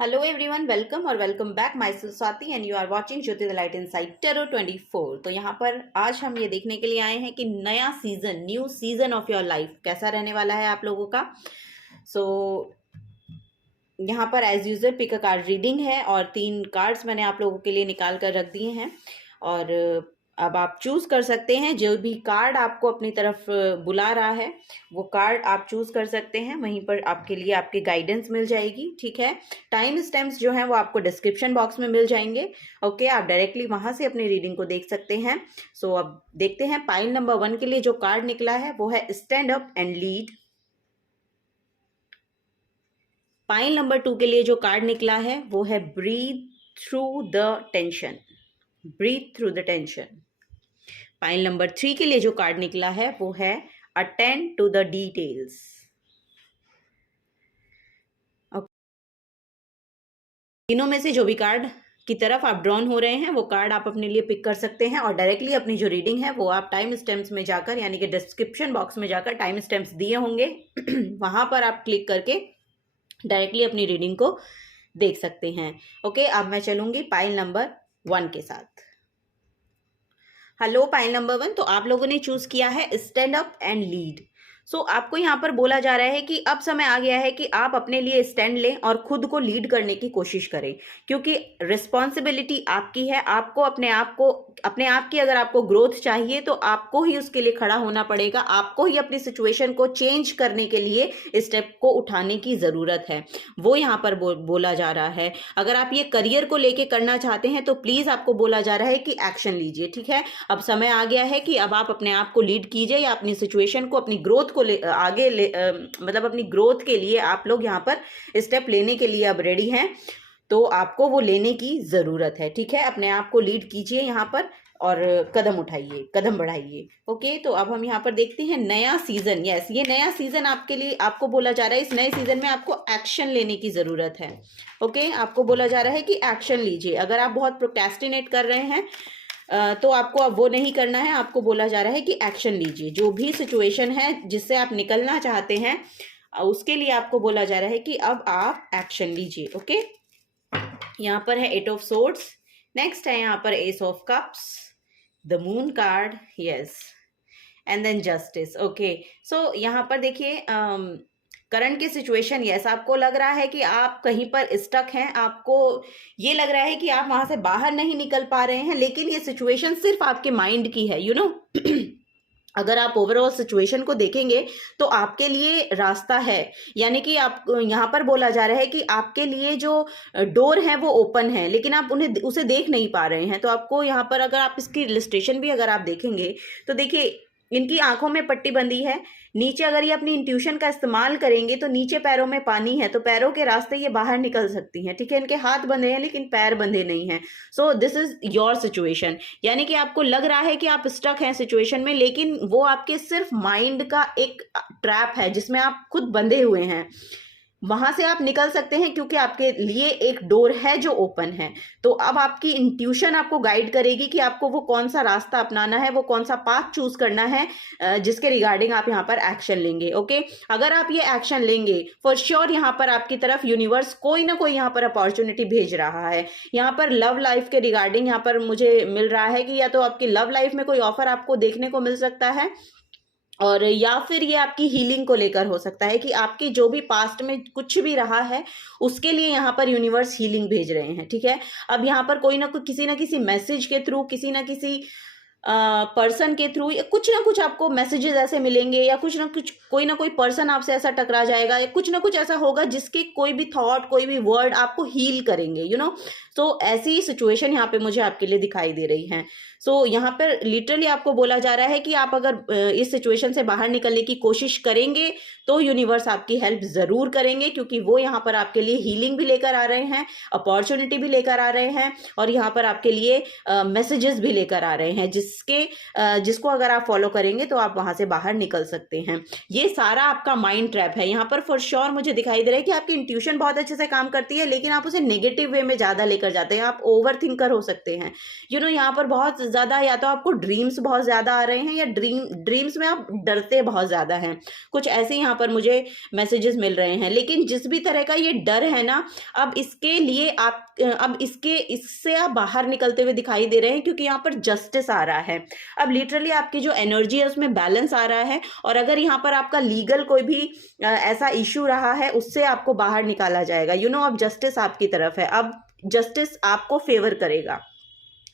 Hello everyone, welcome और welcome back. Myself Swati and you are watching Jyoti the light inside tarot 24। तो यहाँ पर आज हम ये देखने के लिए आए हैं कि नया season, new season of your life कैसा रहने वाला है आप लोगों का। सो यहाँ पर as user pick a card reading है और 3 कार्ड्स मैंने आप लोगों के लिए निकाल कर रख दिए हैं और अब आप चूज कर सकते हैं जो भी कार्ड आपको अपनी तरफ बुला रहा है वो कार्ड आप चूज कर सकते हैं। वहीं पर आपके लिए आपकी गाइडेंस मिल जाएगी, ठीक है। टाइम स्टैम्प्स जो हैं वो आपको डिस्क्रिप्शन बॉक्स में मिल जाएंगे। ओके, आप डायरेक्टली वहां से अपनी रीडिंग को देख सकते हैं। सो अब देखते हैं पाइल नंबर 1 के लिए जो कार्ड निकला है वो है stand up and lead. Pile number 2 के लिए जो कार्ड निकला है वो है breathe through the tension. Breathe through the tension. Pile number 3 के लिए जो कार्ड निकला है वो है अटेंड टू द डिटेल्स। तीनों में से जो भी कार्ड की तरफ आप ड्रॉन हो रहे हैं वो कार्ड आप अपने लिए पिक कर सकते हैं और डायरेक्टली अपनी जो रीडिंग है वो आप टाइम स्टैम्प्स में जाकर, यानी कि डिस्क्रिप्शन बॉक्स में जाकर टाइम स्टैम्प्स दिए होंगे वहां पर आप क्लिक करके डायरेक्टली अपनी रीडिंग को देख सकते हैं। ओके, अब मैं चलूंगी पाइल नंबर 1 के साथ। हेलो पाइल नंबर 1, तो आप लोगों ने चूज किया है स्टैंड अप एंड लीड। सो आपको यहाँ पर बोला जा रहा है कि अब समय आ गया है कि आप अपने लिए स्टैंड लें और खुद को लीड करने की कोशिश करें, क्योंकि रिस्पॉन्सिबिलिटी आपकी है। आपको अपने आप की अगर आपको ग्रोथ चाहिए तो आपको ही उसके लिए खड़ा होना पड़ेगा। आपको ही अपनी सिचुएशन को चेंज करने के लिए स्टेप को उठाने की जरूरत है, वो यहाँ पर बोला जा रहा है। अगर आप ये करियर को लेके करना चाहते हैं तो प्लीज आपको बोला जा रहा है कि एक्शन लीजिए, ठीक है। अब समय आ गया है कि अब आप अपने आप को लीड कीजिए या अपनी सिचुएशन को, अपनी ग्रोथ को मतलब अपनी ग्रोथ के लिए आप लोग यहाँ पर स्टेप लेने के लिए अब रेडी हैं, तो आपको वो लेने की जरूरत है, ठीक है। अपने आप को लीड कीजिए यहाँ पर और कदम उठाइए, कदम बढ़ाइए। ओके, तो अब हम यहाँ पर देखते हैं नया सीजन। यस, ये नया सीजन आपके लिए, आपको बोला जा रहा है इस नए सीजन में आपको एक्शन लेने की जरूरत है। ओके, आपको बोला जा रहा है कि एक्शन लीजिए। अगर आप बहुत प्रोक्रेस्टिनेट कर रहे हैं तो आपको अब वो नहीं करना है। आपको बोला जा रहा है कि एक्शन लीजिए। जो भी सिचुएशन है जिससे आप निकलना चाहते हैं उसके लिए आपको बोला जा रहा है कि अब आप एक्शन लीजिए। ओके, यहाँ पर है 8 ऑफ सोर्ड्स, नेक्स्ट है यहाँ पर ace of cups, the moon card, yes, and then justice. Okay, so यहाँ पर देखिए करंट की सिचुएशन, यस, आपको लग रहा है कि आप कहीं पर स्टक हैं। आपको ये लग रहा है कि आप वहां से बाहर नहीं निकल पा रहे हैं, लेकिन ये सिचुएशन सिर्फ आपके माइंड की है, यू नो। अगर आप ओवरऑल सिचुएशन को देखेंगे तो आपके लिए रास्ता है, यानी कि आप यहाँ पर बोला जा रहा है कि आपके लिए जो डोर है वो ओपन है, लेकिन आप उसे देख नहीं पा रहे हैं। तो आपको यहाँ पर, अगर आप इसकी इलस्ट्रेशन भी अगर आप देखेंगे तो देखिए इनकी आंखों में पट्टी बंधी है। नीचे अगर ये अपनी इंट्यूशन का इस्तेमाल करेंगे तो नीचे पैरों में पानी है, तो पैरों के रास्ते ये बाहर निकल सकती हैं, ठीक है। इनके हाथ बंधे हैं लेकिन पैर बंधे नहीं हैं। So this is your situation, यानी कि आपको लग रहा है कि आप स्टक हैं सिचुएशन में, लेकिन वो आपके सिर्फ माइंड का एक ट्रैप है जिसमें आप खुद बंधे हुए हैं। वहां से आप निकल सकते हैं क्योंकि आपके लिए एक डोर है जो ओपन है। तो अब आपकी इंट्यूशन आपको गाइड करेगी कि आपको वो कौन सा रास्ता अपनाना है, वो कौन सा पाथ चूज करना है जिसके रिगार्डिंग आप यहाँ पर एक्शन लेंगे। ओके, अगर आप ये एक्शन लेंगे फॉर श्योर यहाँ पर आपकी तरफ यूनिवर्स कोई ना कोई यहाँ पर अपॉर्चुनिटी भेज रहा है। यहाँ पर लव लाइफ के रिगार्डिंग यहाँ पर मुझे मिल रहा है कि या तो आपकी लव लाइफ में कोई ऑफर आपको देखने को मिल सकता है, और या फिर ये आपकी हीलिंग को लेकर हो सकता है कि आपकी जो भी पास्ट में कुछ भी रहा है उसके लिए यहाँ पर यूनिवर्स हीलिंग भेज रहे हैं, ठीक है। अब यहाँ पर कोई ना कोई किसी ना किसी मैसेज के थ्रू, किसी ना किसी पर्सन के थ्रू कुछ ना कुछ आपको मैसेजेस ऐसे मिलेंगे, या कुछ ना कुछ कोई ना कोई पर्सन आपसे ऐसा टकरा जाएगा, या कुछ ना कुछ ऐसा होगा जिसके कोई भी थॉट, कोई भी वर्ड आपको हील करेंगे, यू नो। तो ऐसी ही सिचुएशन यहाँ पे मुझे आपके लिए दिखाई दे रही है। सो यहाँ पर लिटरली आपको बोला जा रहा है कि आप अगर इस सिचुएशन से बाहर निकलने की कोशिश करेंगे तो यूनिवर्स आपकी हेल्प जरूर करेंगे, क्योंकि वो यहाँ पर आपके लिए हीलिंग भी लेकर आ रहे हैं, अपॉर्चुनिटी भी लेकर आ रहे हैं, और यहाँ पर आपके लिए मैसेजेस भी लेकर आ रहे हैं, जिससे जिसको अगर आप फॉलो करेंगे तो आप वहां से बाहर निकल सकते हैं। ये सारा आपका माइंड ट्रैप है। यहाँ पर फॉर श्योर मुझे दिखाई दे रहा है कि आपकी इंट्यूशन बहुत अच्छे से काम करती है, लेकिन आप उसे नेगेटिव वे में ज्यादा लेकर जाते हैं। आप ओवर थिंकर हो सकते हैं। यहाँ पर बहुत ज्यादा या तो आपको ड्रीम्स बहुत ज्यादा आ रहे हैं, या ड्रीम्स में आप डरते बहुत ज्यादा हैं। कुछ ऐसे यहाँ पर मुझे मैसेजेस मिल रहे हैं। लेकिन जिस भी तरह का ये डर है ना, अब इससे आप बाहर निकलते हुए दिखाई दे रहे हैं, क्योंकि यहाँ पर जस्टिस आ रहा है। अब लिटरली आपकी जो एनर्जी है उसमें बैलेंस आ रहा है, और अगर यहाँ पर आपका लीगल कोई भी ऐसा इश्यू रहा है, उससे आपको बाहर निकाला जाएगा। अब जस्टिस आपकी तरफ है, अब जस्टिस आपको फेवर करेगा।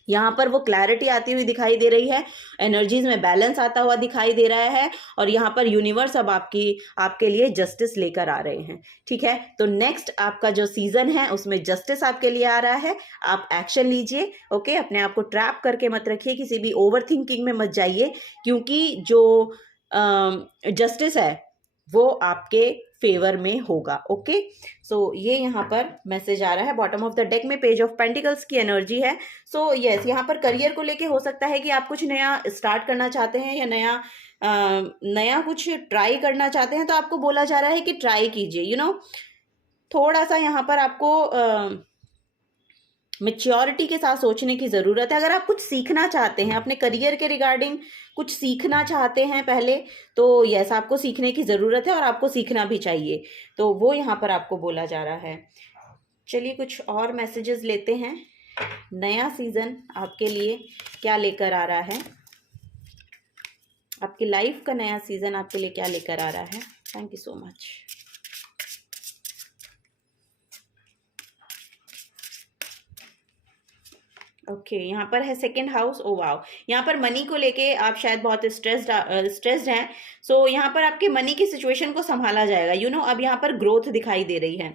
यहाँ पर वो क्लैरिटी आती हुई दिखाई दे रही है, एनर्जीज में बैलेंस आता हुआ दिखाई दे रहा है, और यहाँ पर यूनिवर्स अब आपके लिए जस्टिस लेकर आ रहे हैं। ठीक है, तो नेक्स्ट आपका जो सीजन है उसमें जस्टिस आपके लिए आ रहा है। आप एक्शन लीजिए। ओके, अपने आप को ट्रैप करके मत रखिए, किसी भी ओवर थिंकिंग में मत जाइए, क्योंकि जो जस्टिस है वो आपके फेवर में होगा। ओके, सो ये यहाँ पर मैसेज आ रहा है। बॉटम ऑफ द डेक में पेज ऑफ पेंटिकल्स की एनर्जी है। सो यस, यहाँ पर करियर को लेके हो सकता है कि आप कुछ नया स्टार्ट करना चाहते हैं, या नया कुछ ट्राई करना चाहते हैं, तो आपको बोला जा रहा है कि ट्राई कीजिए। थोड़ा सा यहाँ पर आपको मैच्योरिटी के साथ सोचने की ज़रूरत है। अगर आप कुछ सीखना चाहते हैं, अपने करियर के रिगार्डिंग कुछ सीखना चाहते हैं पहले, तो यस, आपको सीखने की ज़रूरत है, और आपको सीखना भी चाहिए। तो वो यहाँ पर आपको बोला जा रहा है। चलिए कुछ और मैसेजेस लेते हैं। नया सीजन आपके लिए क्या लेकर आ रहा है, आपकी लाइफ का नया सीजन आपके लिए क्या लेकर आ रहा है। Thank you so much. Okay, यहाँ पर है सेकंड हाउस। ओ वाओ, यहाँ पर मनी को लेके आप शायद बहुत स्ट्रेस्ड हैं। सो यहाँ पर आपके मनी की सिचुएशन को संभाला जाएगा। अब यहाँ पर ग्रोथ दिखाई दे रही है।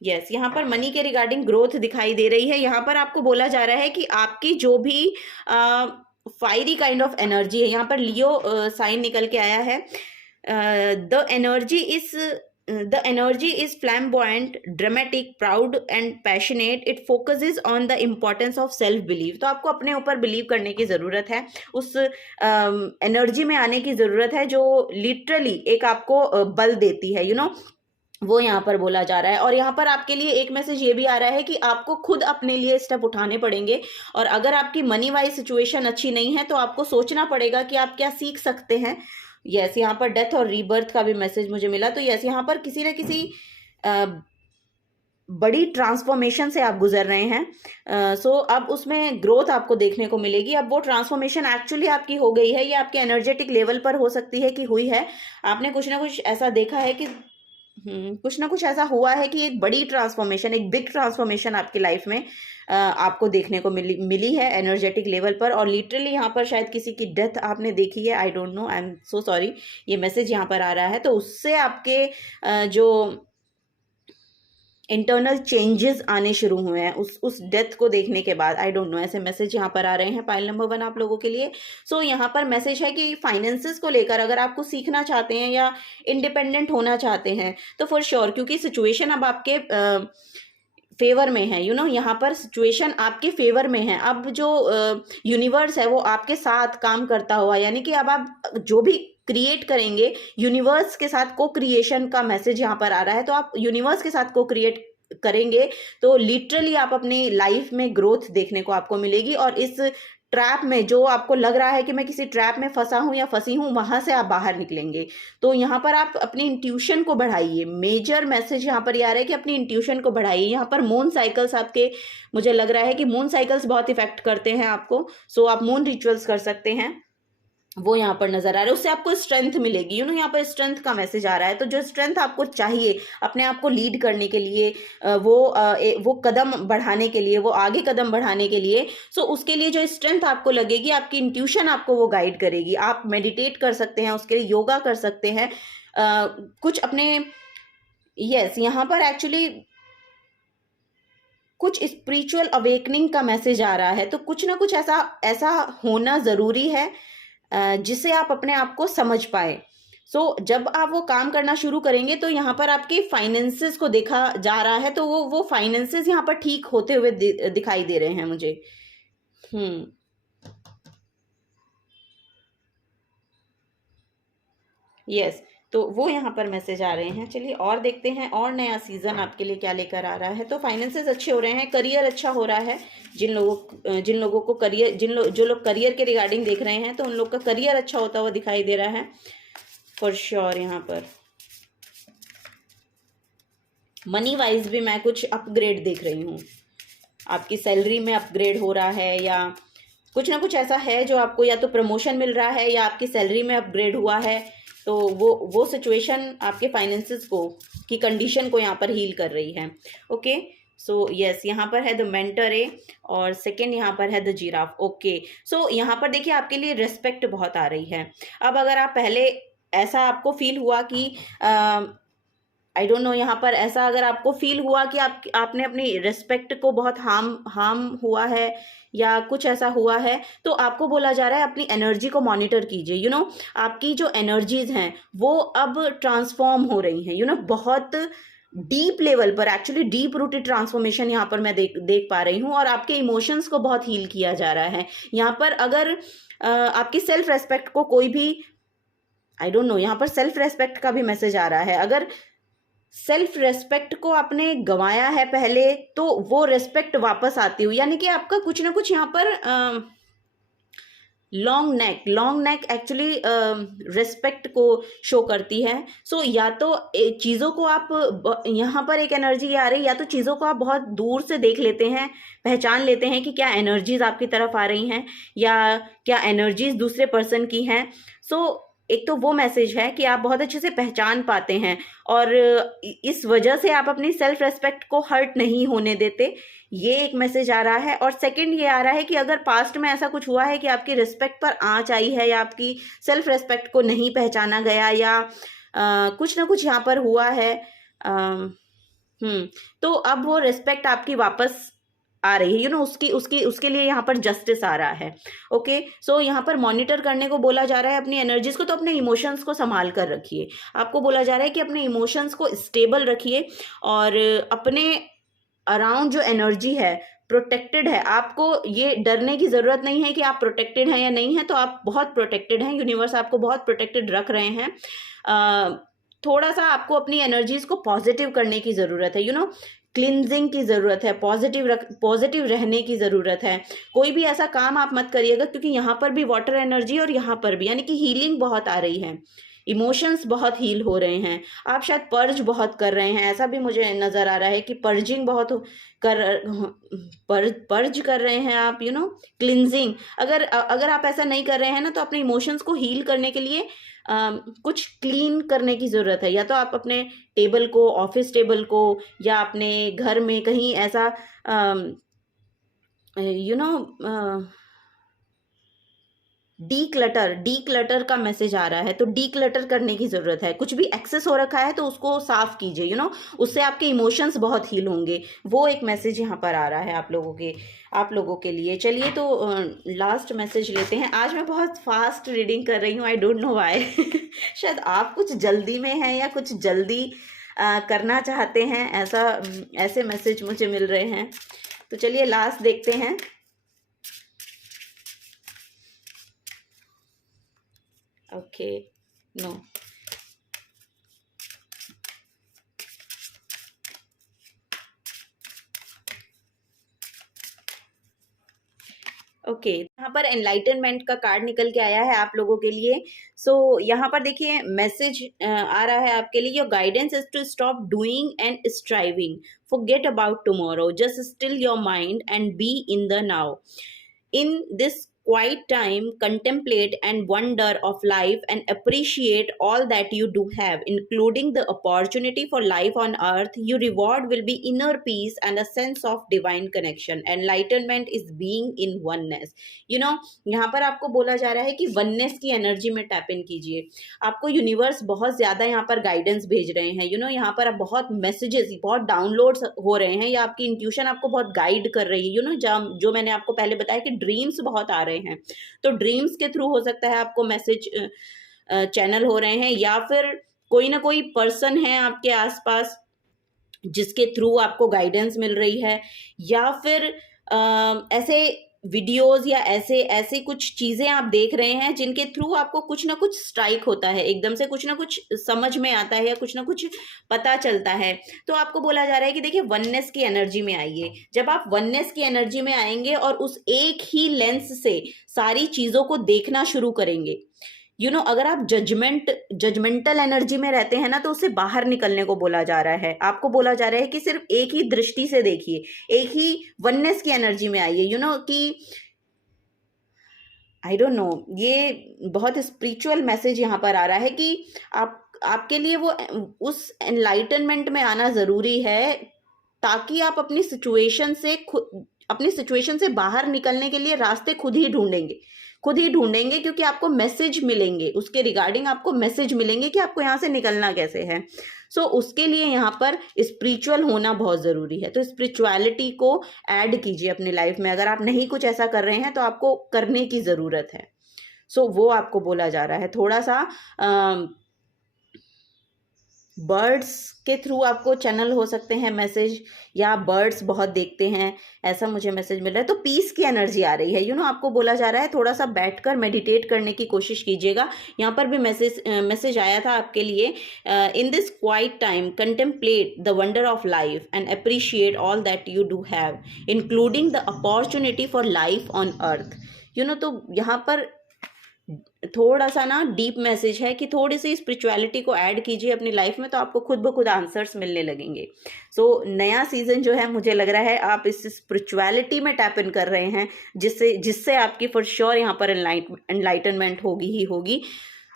यस, यहाँ पर मनी के रिगार्डिंग ग्रोथ दिखाई दे रही है। यहाँ पर आपको बोला जा रहा है कि आपकी जो भी फायरी काइंड ऑफ एनर्जी है, यहाँ पर लियो साइन निकल के आया है। The energy is flamboyant, dramatic, proud and passionate. It focuses on the importance of self belief. तो आपको अपने ऊपर बिलीव करने की ज़रूरत है, उस एनर्जी में आने की ज़रूरत है जो लिटरली एक आपको बल देती है। वो यहाँ पर बोला जा रहा है। और यहाँ पर आपके लिए एक मैसेज ये भी आ रहा है कि आपको खुद अपने लिए स्टेप उठाने पड़ेंगे, और अगर आपकी मनी वाइज सिचुएशन अच्छी नहीं है तो आपको सोचना पड़ेगा कि आप क्या सीख सकते हैं। यस, यहाँ पर डेथ और रीबर्थ का भी मैसेज मुझे मिला। तो यस, यहाँ पर किसी न किसी बड़ी ट्रांसफॉर्मेशन से आप गुजर रहे हैं। सो अब उसमें ग्रोथ आपको देखने को मिलेगी। अब वो ट्रांसफॉर्मेशन एक्चुअली आपकी हो गई है, ये आपके एनर्जेटिक लेवल पर हो सकती है कि हुई है। आपने कुछ ना कुछ ऐसा देखा है कि कुछ ना कुछ ऐसा हुआ है कि एक बड़ी ट्रांसफॉर्मेशन, एक बिग ट्रांसफॉर्मेशन आपकी लाइफ में आपको देखने को मिली है एनर्जेटिक लेवल पर। और लिटरली यहाँ पर शायद किसी की डेथ आपने देखी है। I don't know, I am so sorry, ये मैसेज यहाँ पर आ रहा है। तो उससे आपके जो इंटरनल चेंजेस आने शुरू हुए हैं उस डेथ को देखने के बाद। आई डोंट नो, ऐसे मैसेज यहाँ पर आ रहे हैं पाइल नंबर 1 आप लोगों के लिए। सो यहाँ पर मैसेज है कि फाइनेंसेस को लेकर अगर आपको सीखना चाहते हैं या इंडिपेंडेंट होना चाहते हैं तो फॉर श्योर, क्योंकि सिचुएशन अब आपके फेवर में है। यहाँ पर सिचुएशन आपके फेवर में है। अब जो यूनिवर्स है वो आपके साथ काम करता हुआ, यानी कि अब आप जो भी क्रिएट करेंगे यूनिवर्स के साथ, को क्रिएशन का मैसेज यहाँ पर आ रहा है। तो आप यूनिवर्स के साथ को क्रिएट करेंगे तो लिटरली आप अपनी लाइफ में ग्रोथ देखने को आपको मिलेगी। और इस ट्रैप में जो आपको लग रहा है कि मैं किसी ट्रैप में फंसा हूं या फंसी हूं, वहां से आप बाहर निकलेंगे। तो यहाँ पर आप अपनी इंट्यूशन को बढ़ाइए। मेजर मैसेज यहाँ पर ये आ रहा है कि अपनी इंट्यूशन को बढ़ाइए। यहाँ पर मून साइकिल्स आपके, मुझे लग रहा है कि मून साइकिल्स बहुत इफेक्ट करते हैं आपको। सो आप मून रिचुअल्स कर सकते हैं, वो यहाँ पर नजर आ रहा है। उससे आपको स्ट्रेंथ मिलेगी। यहाँ पर स्ट्रेंथ का मैसेज आ रहा है। तो जो स्ट्रेंथ आपको चाहिए अपने आप को लीड करने के लिए, वो कदम बढ़ाने के लिए, वो आगे कदम बढ़ाने के लिए, सो उसके लिए जो स्ट्रेंथ आपको लगेगी, आपकी इंट्यूशन आपको वो गाइड करेगी। आप मेडिटेट कर सकते हैं, उसके लिए योगा कर सकते हैं, कुछ अपने यस यहाँ पर एक्चुअली कुछ स्पिरिचुअल अवेकनिंग का मैसेज आ रहा है। तो कुछ ना कुछ ऐसा होना ज़रूरी है जिससे आप अपने आप को समझ पाए। सो जब आप वो काम करना शुरू करेंगे तो यहाँ पर आपके फाइनेंसेस को देखा जा रहा है। तो वो फाइनेंसेस यहाँ पर ठीक होते हुए दिखाई दे रहे हैं मुझे। यस, तो वो यहाँ पर मैसेज आ रहे हैं। चलिए और देखते हैं और नया सीजन आपके लिए क्या लेकर आ रहा है। तो फाइनेंसेस अच्छे हो रहे हैं, करियर अच्छा हो रहा है। जिन लोगों को करियर जो लोग करियर के रिगार्डिंग देख रहे हैं तो उन लोग का करियर अच्छा होता हुआ दिखाई दे रहा है फॉर श्योर। यहाँ पर मनी वाइज भी मैं कुछ अपग्रेड देख रही हूँ, आपकी सैलरी में अपग्रेड हो रहा है या कुछ ना कुछ ऐसा है जो आपको या तो प्रमोशन मिल रहा है या आपकी सैलरी में अपग्रेड हुआ है। तो वो सिचुएशन आपके फाइनेंसेस को की कंडीशन को यहाँ पर हील कर रही है। ओके, सो यस, यहाँ पर है द मेंटर ए और सेकेंड यहाँ पर है द जिराफ। ओके, सो यहाँ पर देखिए आपके लिए रिस्पेक्ट बहुत आ रही है। अब अगर आप पहले ऐसा आपको फील हुआ कि आई डोंट नो, यहाँ पर ऐसा अगर आपको फील हुआ कि आपने अपनी रिस्पेक्ट को बहुत हार्म हुआ है या कुछ ऐसा हुआ है, तो आपको बोला जा रहा है अपनी एनर्जी को मॉनिटर कीजिए। यू नो, आपकी जो एनर्जीज हैं वो अब ट्रांसफॉर्म हो रही हैं। यू नो, बहुत डीप लेवल पर, एक्चुअली डीप रूटेड ट्रांसफॉर्मेशन यहाँ पर मैं देख पा रही हूँ और आपके इमोशंस को बहुत हील किया जा रहा है। यहाँ पर अगर आपकी सेल्फ रेस्पेक्ट को कोई भी, आई डोंट नो, यहाँ पर सेल्फ रेस्पेक्ट का भी मैसेज आ रहा है। अगर सेल्फ रेस्पेक्ट को आपने गंवाया है पहले तो वो रेस्पेक्ट वापस आती हुई, यानी कि आपका कुछ ना कुछ यहाँ पर लॉन्ग नेक एक्चुअली रेस्पेक्ट को शो करती है। सो या तो चीज़ों को आप यहाँ पर एक एनर्जी आ रही, या तो चीज़ों को आप बहुत दूर से देख लेते हैं, पहचान लेते हैं कि क्या एनर्जीज आपकी तरफ आ रही हैं या क्या एनर्जीज दूसरे पर्सन की हैं। सो एक तो वो मैसेज है कि आप बहुत अच्छे से पहचान पाते हैं और इस वजह से आप अपनी सेल्फ रेस्पेक्ट को हर्ट नहीं होने देते, ये एक मैसेज आ रहा है। और सेकंड ये आ रहा है कि अगर पास्ट में ऐसा कुछ हुआ है कि आपकी रिस्पेक्ट पर आंच आई है या आपकी सेल्फ रेस्पेक्ट को नहीं पहचाना गया या कुछ ना कुछ यहाँ पर हुआ है, तो अब वो रिस्पेक्ट आपकी वापस आ रही है। यू नो, उसके लिए यहाँ पर जस्टिस आ रहा है। ओके, सो यहाँ पर मॉनिटर करने को बोला जा रहा है अपनी एनर्जीज को। तो अपने इमोशंस को संभाल कर रखिए। आपको बोला जा रहा है कि अपने इमोशंस को स्टेबल रखिए और अपने अराउंड जो एनर्जी है प्रोटेक्टेड है। आपको ये डरने की ज़रूरत नहीं है कि आप प्रोटेक्टेड हैं या नहीं है, तो आप बहुत प्रोटेक्टेड हैं। यूनिवर्स आपको बहुत प्रोटेक्टेड रख रहे हैं। थोड़ा सा आपको अपनी एनर्जीज को पॉजिटिव करने की ज़रूरत है। यू नो, क्लिनजिंग की ज़रूरत है, पॉजिटिव रहने की ज़रूरत है। कोई भी ऐसा काम आप मत करिएगा, क्योंकि यहाँ पर भी वाटर एनर्जी और यहाँ पर भी, यानी कि हीलिंग बहुत आ रही है, इमोशंस बहुत हील हो रहे हैं। आप शायद पर्ज बहुत कर रहे हैं, ऐसा भी मुझे नज़र आ रहा है कि पर्जिंग बहुत पर्ज कर रहे हैं आप। यू नो, क्लिनजिंग, अगर आप ऐसा नहीं कर रहे हैं ना, तो अपने इमोशंस को हील करने के लिए कुछ क्लीन करने की ज़रूरत है। या तो आप अपने टेबल को, ऑफिस टेबल को, या अपने घर में कहीं ऐसा यू नो डी क्लटर का मैसेज आ रहा है। तो डी क्लटर करने की ज़रूरत है। कुछ भी एक्सेस हो रखा है तो उसको साफ कीजिए। यू नो, उससे आपके इमोशंस बहुत हील होंगे। वो एक मैसेज यहाँ पर आ रहा है आप लोगों के लिए। चलिए, तो लास्ट मैसेज लेते हैं। आज मैं बहुत फास्ट रीडिंग कर रही हूँ, आई डोंट नो व्हाई। शायद आप कुछ जल्दी में हैं या कुछ जल्दी करना चाहते हैं, ऐसे मैसेज मुझे मिल रहे हैं। तो चलिए लास्ट देखते हैं। ओके, नो, ओके, यहाँ पर एनलाइटनमेंट का कार्ड निकल के आया है आप लोगों के लिए। सो यहाँ पर देखिए मैसेज आ रहा है आपके लिए। Your guidance is to stop doing and striving, forget about tomorrow, just still your mind and be in the now. In this quiet time, contemplate and wonder of life and appreciate all that you do have, including the opportunity for life on earth. Your reward will be inner peace and a sense of divine connection. Enlightenment is being in oneness. You know, यहाँ पर आपको बोला जा रहा है कि oneness की energy में टैप इन कीजिए। आपको यूनिवर्स बहुत ज़्यादा यहाँ पर गाइडेंस भेज रहे हैं। यू नो, यहाँ पर आप बहुत मैसेजेस, बहुत डाउनलोड्स हो रहे हैं, या आपकी इंट्यूशन आपको बहुत गाइड कर रही है। यू नो, जो मैंने आपको पहले बताया कि ड्रीम्स बहुत आ रहे हैं, तो ड्रीम्स के थ्रू हो सकता है आपको मैसेज चैनल हो रहे हैं, या फिर कोई ना कोई पर्सन है आपके आसपास जिसके थ्रू आपको गाइडेंस मिल रही है, या फिर ऐसे वीडियोस या ऐसे ऐसी कुछ चीजें आप देख रहे हैं जिनके थ्रू आपको कुछ ना कुछ स्ट्राइक होता है, एकदम से कुछ ना कुछ समझ में आता है या कुछ ना कुछ पता चलता है। तो आपको बोला जा रहा है कि देखिए वननेस की एनर्जी में आइए। जब आप वननेस की एनर्जी में आएंगे और उस एक ही लेंस से सारी चीजों को देखना शुरू करेंगे, अगर आप जजमेंटल एनर्जी में रहते हैं ना, तो उससे बाहर निकलने को बोला जा रहा है। आपको बोला जा रहा है कि सिर्फ एक ही दृष्टि से देखिए, एक ही वननेस की एनर्जी में आइए। कि आई डोंट नो, ये बहुत स्पिरिचुअल मैसेज यहाँ पर आ रहा है कि आपके लिए वो उस एनलाइटनमेंट में आना जरूरी है, ताकि आप अपनी सिचुएशन से बाहर निकलने के लिए रास्ते खुद ही ढूंढेंगे, क्योंकि आपको मैसेज मिलेंगे उसके रिगार्डिंग, आपको मैसेज मिलेंगे कि आपको यहाँ से निकलना कैसे है। उसके लिए यहाँ पर स्पिरिचुअल होना बहुत ज़रूरी है। तो स्पिरिचुअलिटी को ऐड कीजिए अपने लाइफ में। अगर आप नहीं कुछ ऐसा कर रहे हैं तो आपको करने की ज़रूरत है। वो आपको बोला जा रहा है। थोड़ा सा बर्ड्स के थ्रू आपको चैनल हो सकते हैं मैसेज, या आप बर्ड्स बहुत देखते हैं, ऐसा मुझे मैसेज मिल रहा है। तो पीस की एनर्जी आ रही है। आपको बोला जा रहा है थोड़ा सा बैठकर मेडिटेट करने की कोशिश कीजिएगा। यहाँ पर भी मैसेज आया था आपके लिए, in this quiet time contemplate the wonder of life and appreciate all that you do have, including the opportunity for life on earth. तो यहाँ पर थोड़ा सा ना डीप मैसेज है कि थोड़ी सी स्पिरिचुअलिटी को ऐड कीजिए अपनी लाइफ में, तो आपको खुद ब खुद आंसर्स मिलने लगेंगे। नया सीजन जो है, मुझे लग रहा है आप इस स्पिरिचुअलिटी में टैप इन कर रहे हैं, जिससे आपकी फॉर श्योर यहाँ पर एनलाइटनमेंट होगी ही होगी।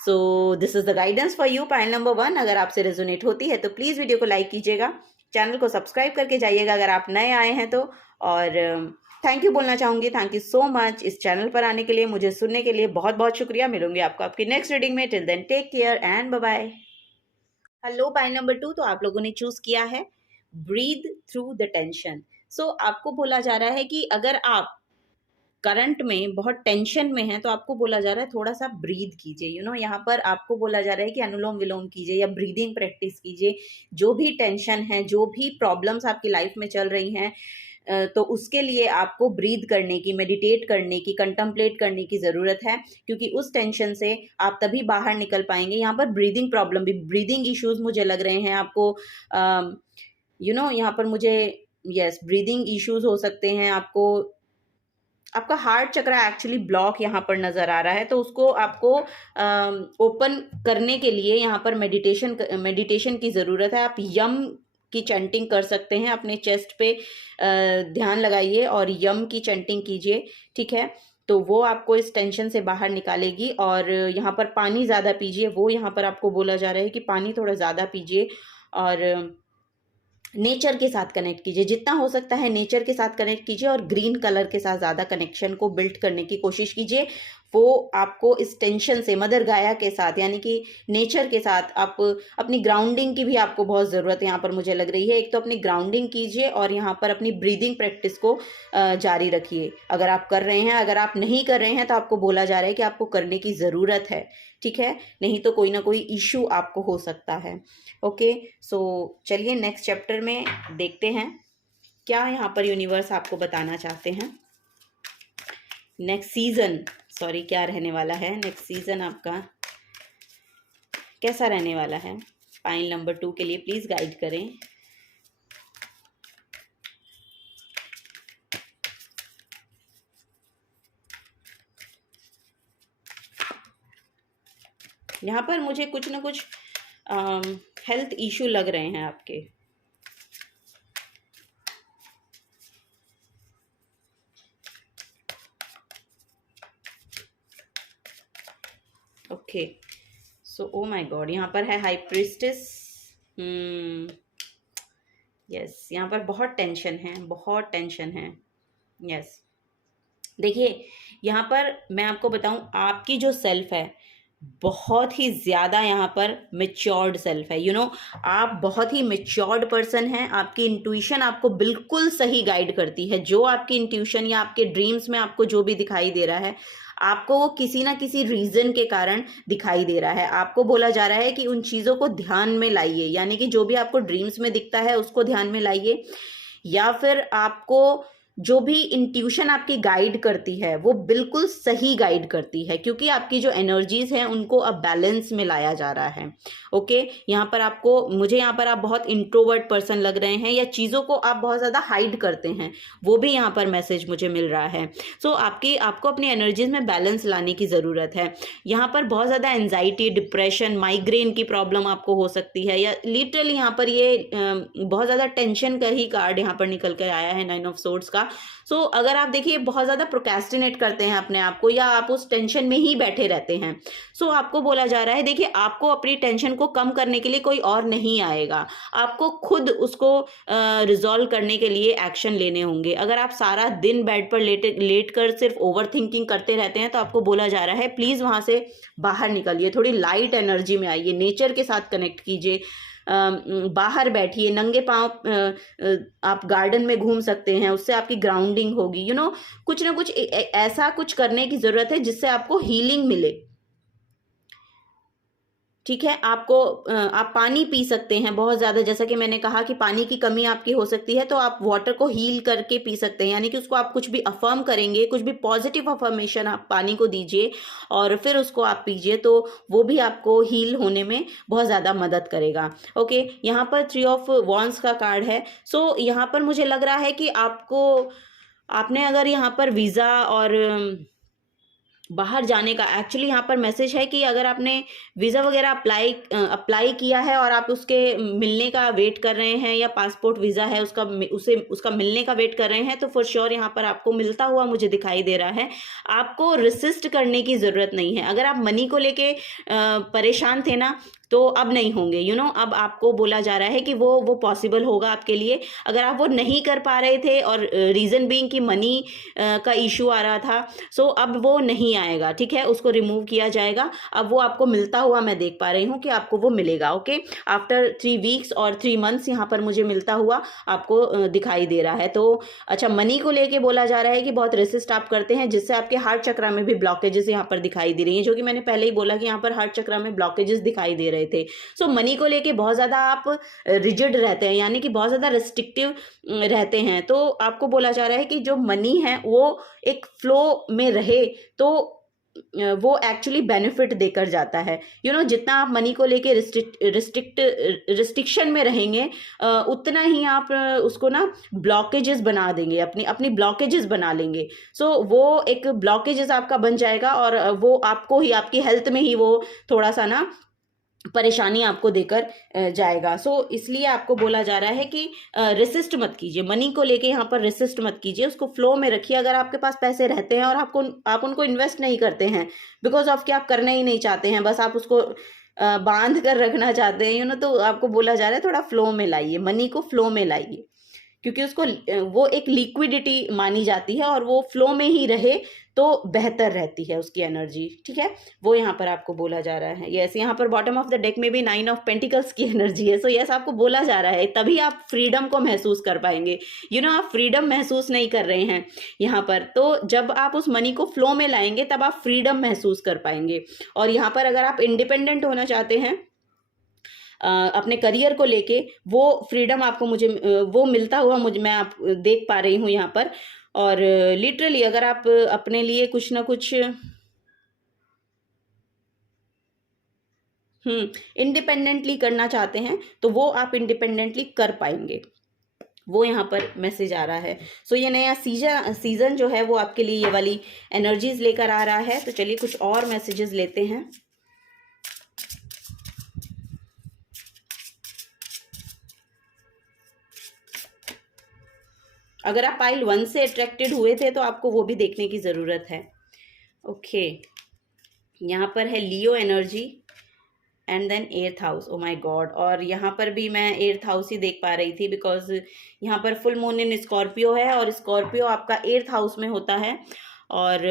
This is the guidance for you, pile number 1। अगर आपसे रेजोनेट होती है तो प्लीज़ वीडियो को लाइक कीजिएगा, चैनल को सब्सक्राइब करके जाइएगा अगर आप नए आए हैं तो। और थैंक यू बोलना चाहूँगी, थैंक यू सो मच इस चैनल पर आने के लिए, मुझे सुनने के लिए बहुत बहुत शुक्रिया। मिलूंगी आपको आपकी नेक्स्ट रीडिंग में। Till then take care and bye bye. Hello, pile number 2, तो आप लोगों ने चूज किया है ब्रीथ थ्रू द टेंशन। आपको बोला जा रहा है कि अगर आप करंट में बहुत टेंशन में है तो आपको बोला जा रहा है थोड़ा सा ब्रीद कीजिए। यहाँ पर आपको बोला जा रहा है कि अनुलोम विलोम कीजिए या ब्रीदिंग प्रैक्टिस कीजिए। जो भी टेंशन है, जो भी प्रॉब्लम्स आपकी लाइफ में चल रही हैं, तो उसके लिए आपको ब्रीद करने की, मेडिटेट करने की, कंटम्पलेट करने की ज़रूरत है, क्योंकि उस टेंशन से आप तभी बाहर निकल पाएंगे। यहाँ पर ब्रीदिंग प्रॉब्लम भी, ब्रीदिंग इश्यूज मुझे लग रहे हैं आपको। यहाँ पर मुझे ब्रीदिंग इश्यूज हो सकते हैं आपको। आपका हार्ट चक्रा एक्चुअली ब्लॉक यहाँ पर नज़र आ रहा है, तो उसको आपको ओपन करने के लिए यहाँ पर मेडिटेशन की ज़रूरत है। आप यम की चैंटिंग कर सकते हैं, अपने चेस्ट पे ध्यान लगाइए और यम की चैंटिंग कीजिए, ठीक है। तो वो आपको इस टेंशन से बाहर निकालेगी। और यहाँ पर पानी ज़्यादा पीजिए, वो यहाँ पर आपको बोला जा रहा है कि पानी थोड़ा ज़्यादा पीजिए। और नेचर के साथ कनेक्ट कीजिए, जितना हो सकता है नेचर के साथ कनेक्ट कीजिए, और ग्रीन कलर के साथ ज़्यादा कनेक्शन को बिल्ड करने की कोशिश कीजिए। वो आपको इस टेंशन से, मदर गाया के साथ, यानी कि नेचर के साथ, आप अपनी ग्राउंडिंग की भी आपको बहुत ज़रूरत यहाँ पर मुझे लग रही है। एक तो अपनी ग्राउंडिंग कीजिए और यहाँ पर अपनी ब्रीदिंग प्रैक्टिस को जारी रखिए अगर आप कर रहे हैं। अगर आप नहीं कर रहे हैं तो आपको बोला जा रहा है कि आपको करने की ज़रूरत है, ठीक है, नहीं तो कोई ना कोई इशू आपको हो सकता है। ओके, चलिए नेक्स्ट चैप्टर में देखते हैं क्या यहाँ पर यूनिवर्स आपको बताना चाहते हैं। नेक्स्ट सीजन, क्या रहने वाला है नेक्स्ट सीजन आपका, कैसा रहने वाला है। पाइल नंबर 2 के लिए प्लीज़ गाइड करें। यहाँ पर मुझे कुछ ना कुछ हेल्थ इशू लग रहे हैं आपके। ओके, ओ माय गॉड, यहाँ पर है हाई प्रीस्टेस। यस, यहाँ पर बहुत टेंशन है, बहुत टेंशन है। यस, देखिए यहाँ पर मैं आपको बताऊं, आपकी जो सेल्फ है बहुत ही ज़्यादा यहाँ पर मेच्योर्ड सेल्फ है। आप बहुत ही मेच्योर्ड पर्सन हैं। आपकी इंट्यूशन आपको बिल्कुल सही गाइड करती है। जो आपकी इंट्यूशन या आपके ड्रीम्स में आपको जो भी दिखाई दे रहा है, आपको वो किसी ना किसी रीज़न के कारण दिखाई दे रहा है। आपको बोला जा रहा है कि उन चीज़ों को ध्यान में लाइए, यानी कि जो भी आपको ड्रीम्स में दिखता है उसको ध्यान में लाइए, या फिर आपको जो भी इंट्यूशन आपकी गाइड करती है वो बिल्कुल सही गाइड करती है, क्योंकि आपकी जो एनर्जीज हैं उनको अब बैलेंस में लाया जा रहा है। ओके, यहाँ पर आपको, मुझे यहाँ पर आप बहुत इंट्रोवर्ट पर्सन लग रहे हैं या चीज़ों को आप बहुत ज़्यादा हाइड करते हैं, वो भी यहाँ पर मैसेज मुझे मिल रहा है। सो आपको अपनी एनर्जीज में बैलेंस लाने की ज़रूरत है। यहाँ पर बहुत ज़्यादा एंजाइटी, डिप्रेशन, माइग्रेन की प्रॉब्लम आपको हो सकती है, या लिटरली यहाँ पर ये बहुत ज़्यादा टेंशन का ही कार्ड यहाँ पर निकल कर आया है, 9 ऑफ सोर्ड्स का। सो अगर आप देखिए बहुत ज़्यादा प्रोक्रेस्टिनेट करते हैं अपने आप को, या आप उस टेंशन में ही बैठे रहते हैं, सो आपको बोला जा रहा है देखिए आपको अपनी टेंशन को कम करने के लिए कोई और नहीं आएगा, आपको खुद उसको रिजॉल्व करने के लिए एक्शन लेने होंगे। अगर आप सारा दिन बेड पर लेट कर सिर्फ ओवर थिंकिंग करते रहते हैं तो आपको बोला जा रहा है प्लीज़ वहाँ से बाहर निकलिए, थोड़ी लाइट एनर्जी में आइए, नेचर के साथ कनेक्ट कीजिए, बाहर बैठिए, नंगे पाँव आप गार्डन में घूम सकते हैं, उससे आपकी ग्राउंडिंग होगी। कुछ ना कुछ ऐसा कुछ करने की ज़रूरत है जिससे आपको हीलिंग मिले। ठीक है, आप पानी पी सकते हैं बहुत ज़्यादा, जैसा कि मैंने कहा कि पानी की कमी आपकी हो सकती है, तो आप वाटर को हील करके पी सकते हैं, यानी कि उसको आप कुछ भी अफर्म करेंगे, कुछ भी पॉजिटिव अफर्मेशन आप पानी को दीजिए और फिर उसको आप पीजिए, तो वो भी आपको हील होने में बहुत ज़्यादा मदद करेगा। ओके, यहाँ पर 3 ऑफ वॉन्ड्स का कार्ड है। सो यहाँ पर मुझे लग रहा है कि आपने अगर यहाँ पर वीज़ा और बाहर जाने का, एक्चुअली यहाँ पर मैसेज है कि अगर आपने वीज़ा वगैरह अप्लाई किया है और आप उसके मिलने का वेट कर रहे हैं, या पासपोर्ट वीज़ा है उसका मिलने का वेट कर रहे हैं, तो फॉर श्योर यहाँ पर आपको मिलता हुआ मुझे दिखाई दे रहा है। आपको रेसिस्ट करने की ज़रूरत नहीं है। अगर आप मनी को लेके परेशान थे ना, तो अब नहीं होंगे। अब आपको बोला जा रहा है कि वो पॉसिबल होगा आपके लिए। अगर आप वो नहीं कर पा रहे थे और रीज़न बीइंग कि मनी का इशू आ रहा था, सो अब वो नहीं आएगा, ठीक है, उसको रिमूव किया जाएगा। अब वो आपको मिलता हुआ मैं देख पा रही हूँ कि आपको वो मिलेगा। ओके, आफ्टर 3 वीक्स और 3 मंथ्स यहाँ पर मुझे मिलता हुआ आपको दिखाई दे रहा है। तो अच्छा, मनी को लेके बोला जा रहा है कि बहुत रेसिस्ट आप करते हैं, जिससे आपके हार्ट चक्रा में भी ब्लॉकेजेस यहाँ पर दिखाई दे रही हैं, जो कि मैंने पहले ही बोला कि यहाँ पर हार्ट चक्रा में ब्लॉकेजेस दिखाई दे रहे थे। सो मनी को लेके बहुत ज़्यादा आप रिजिड रहते हैं, यानी कि बहुत ज़्यादा रिस्ट्रिक्टिव रहते हैं। तो आपको बोला जा रहा है कि जो मनी है वो एक फ्लो में रहे, तो वो एक्चुअली बेनिफिट देकर जाता है। जितना आप मनी को लेके रिस्ट्रिक्शन में रहेंगे, उतना ही आप उसको ना ब्लॉकेजेस बना देंगे, अपनी ब्लॉकेजेस बना लेंगे। सो वो एक ब्लॉकेजेस आपका बन जाएगा, और वो आपको ही, आपकी हेल्थ में ही वो थोड़ा सा ना परेशानी आपको देकर जाएगा। सो इसलिए आपको बोला जा रहा है कि रेसिस्ट मत कीजिए, मनी को लेके यहाँ पर रेसिस्ट मत कीजिए, उसको फ्लो में रखिए। अगर आपके पास पैसे रहते हैं और आप उनको इन्वेस्ट नहीं करते हैं बिकॉज ऑफ कि आप करना ही नहीं चाहते हैं, बस आप उसको बांध कर रखना चाहते हैं, तो आपको बोला जा रहा है थोड़ा फ्लो में लाइए, मनी को फ्लो में लाइए, क्योंकि उसको वो एक लिक्विडिटी मानी जाती है, और वो फ्लो में ही रहे तो बेहतर रहती है उसकी एनर्जी। ठीक है, वो यहाँ पर आपको बोला जा रहा है। यस, यहाँ पर बॉटम ऑफ द डेक में भी 9 ऑफ पेंटिकल्स की एनर्जी है। सो यस, आपको बोला जा रहा है तभी आप फ्रीडम को महसूस कर पाएंगे। आप फ्रीडम महसूस नहीं कर रहे हैं यहाँ पर, तो जब आप उस मनी को फ्लो में लाएंगे तब आप फ्रीडम महसूस कर पाएंगे। और यहाँ पर अगर आप इंडिपेंडेंट होना चाहते हैं अपने करियर को लेके, वो फ्रीडम आपको वो मिलता हुआ मैं आप देख पा रही हूँ यहाँ पर। और लिटरली अगर आप अपने लिए कुछ ना कुछ इंडिपेंडेंटली करना चाहते हैं, तो वो आप इंडिपेंडेंटली कर पाएंगे, वो यहाँ पर मैसेज आ रहा है। सो ये नया सीजन जो है वो आपके लिए ये वाली एनर्जीज लेकर आ रहा है। तो चलिए कुछ और मैसेजेस लेते हैं। अगर आप पाइल 1 से अट्रैक्टेड हुए थे तो आपको वो भी देखने की ज़रूरत है। ओके, यहाँ पर है Leo energy and then 8th house. Oh my God, और यहाँ पर भी मैं 8th हाउस ही देख पा रही थी, बिकॉज यहाँ पर फुल मून इन स्कॉर्पियो है, और स्कॉर्पियो आपका 8th हाउस में होता है, और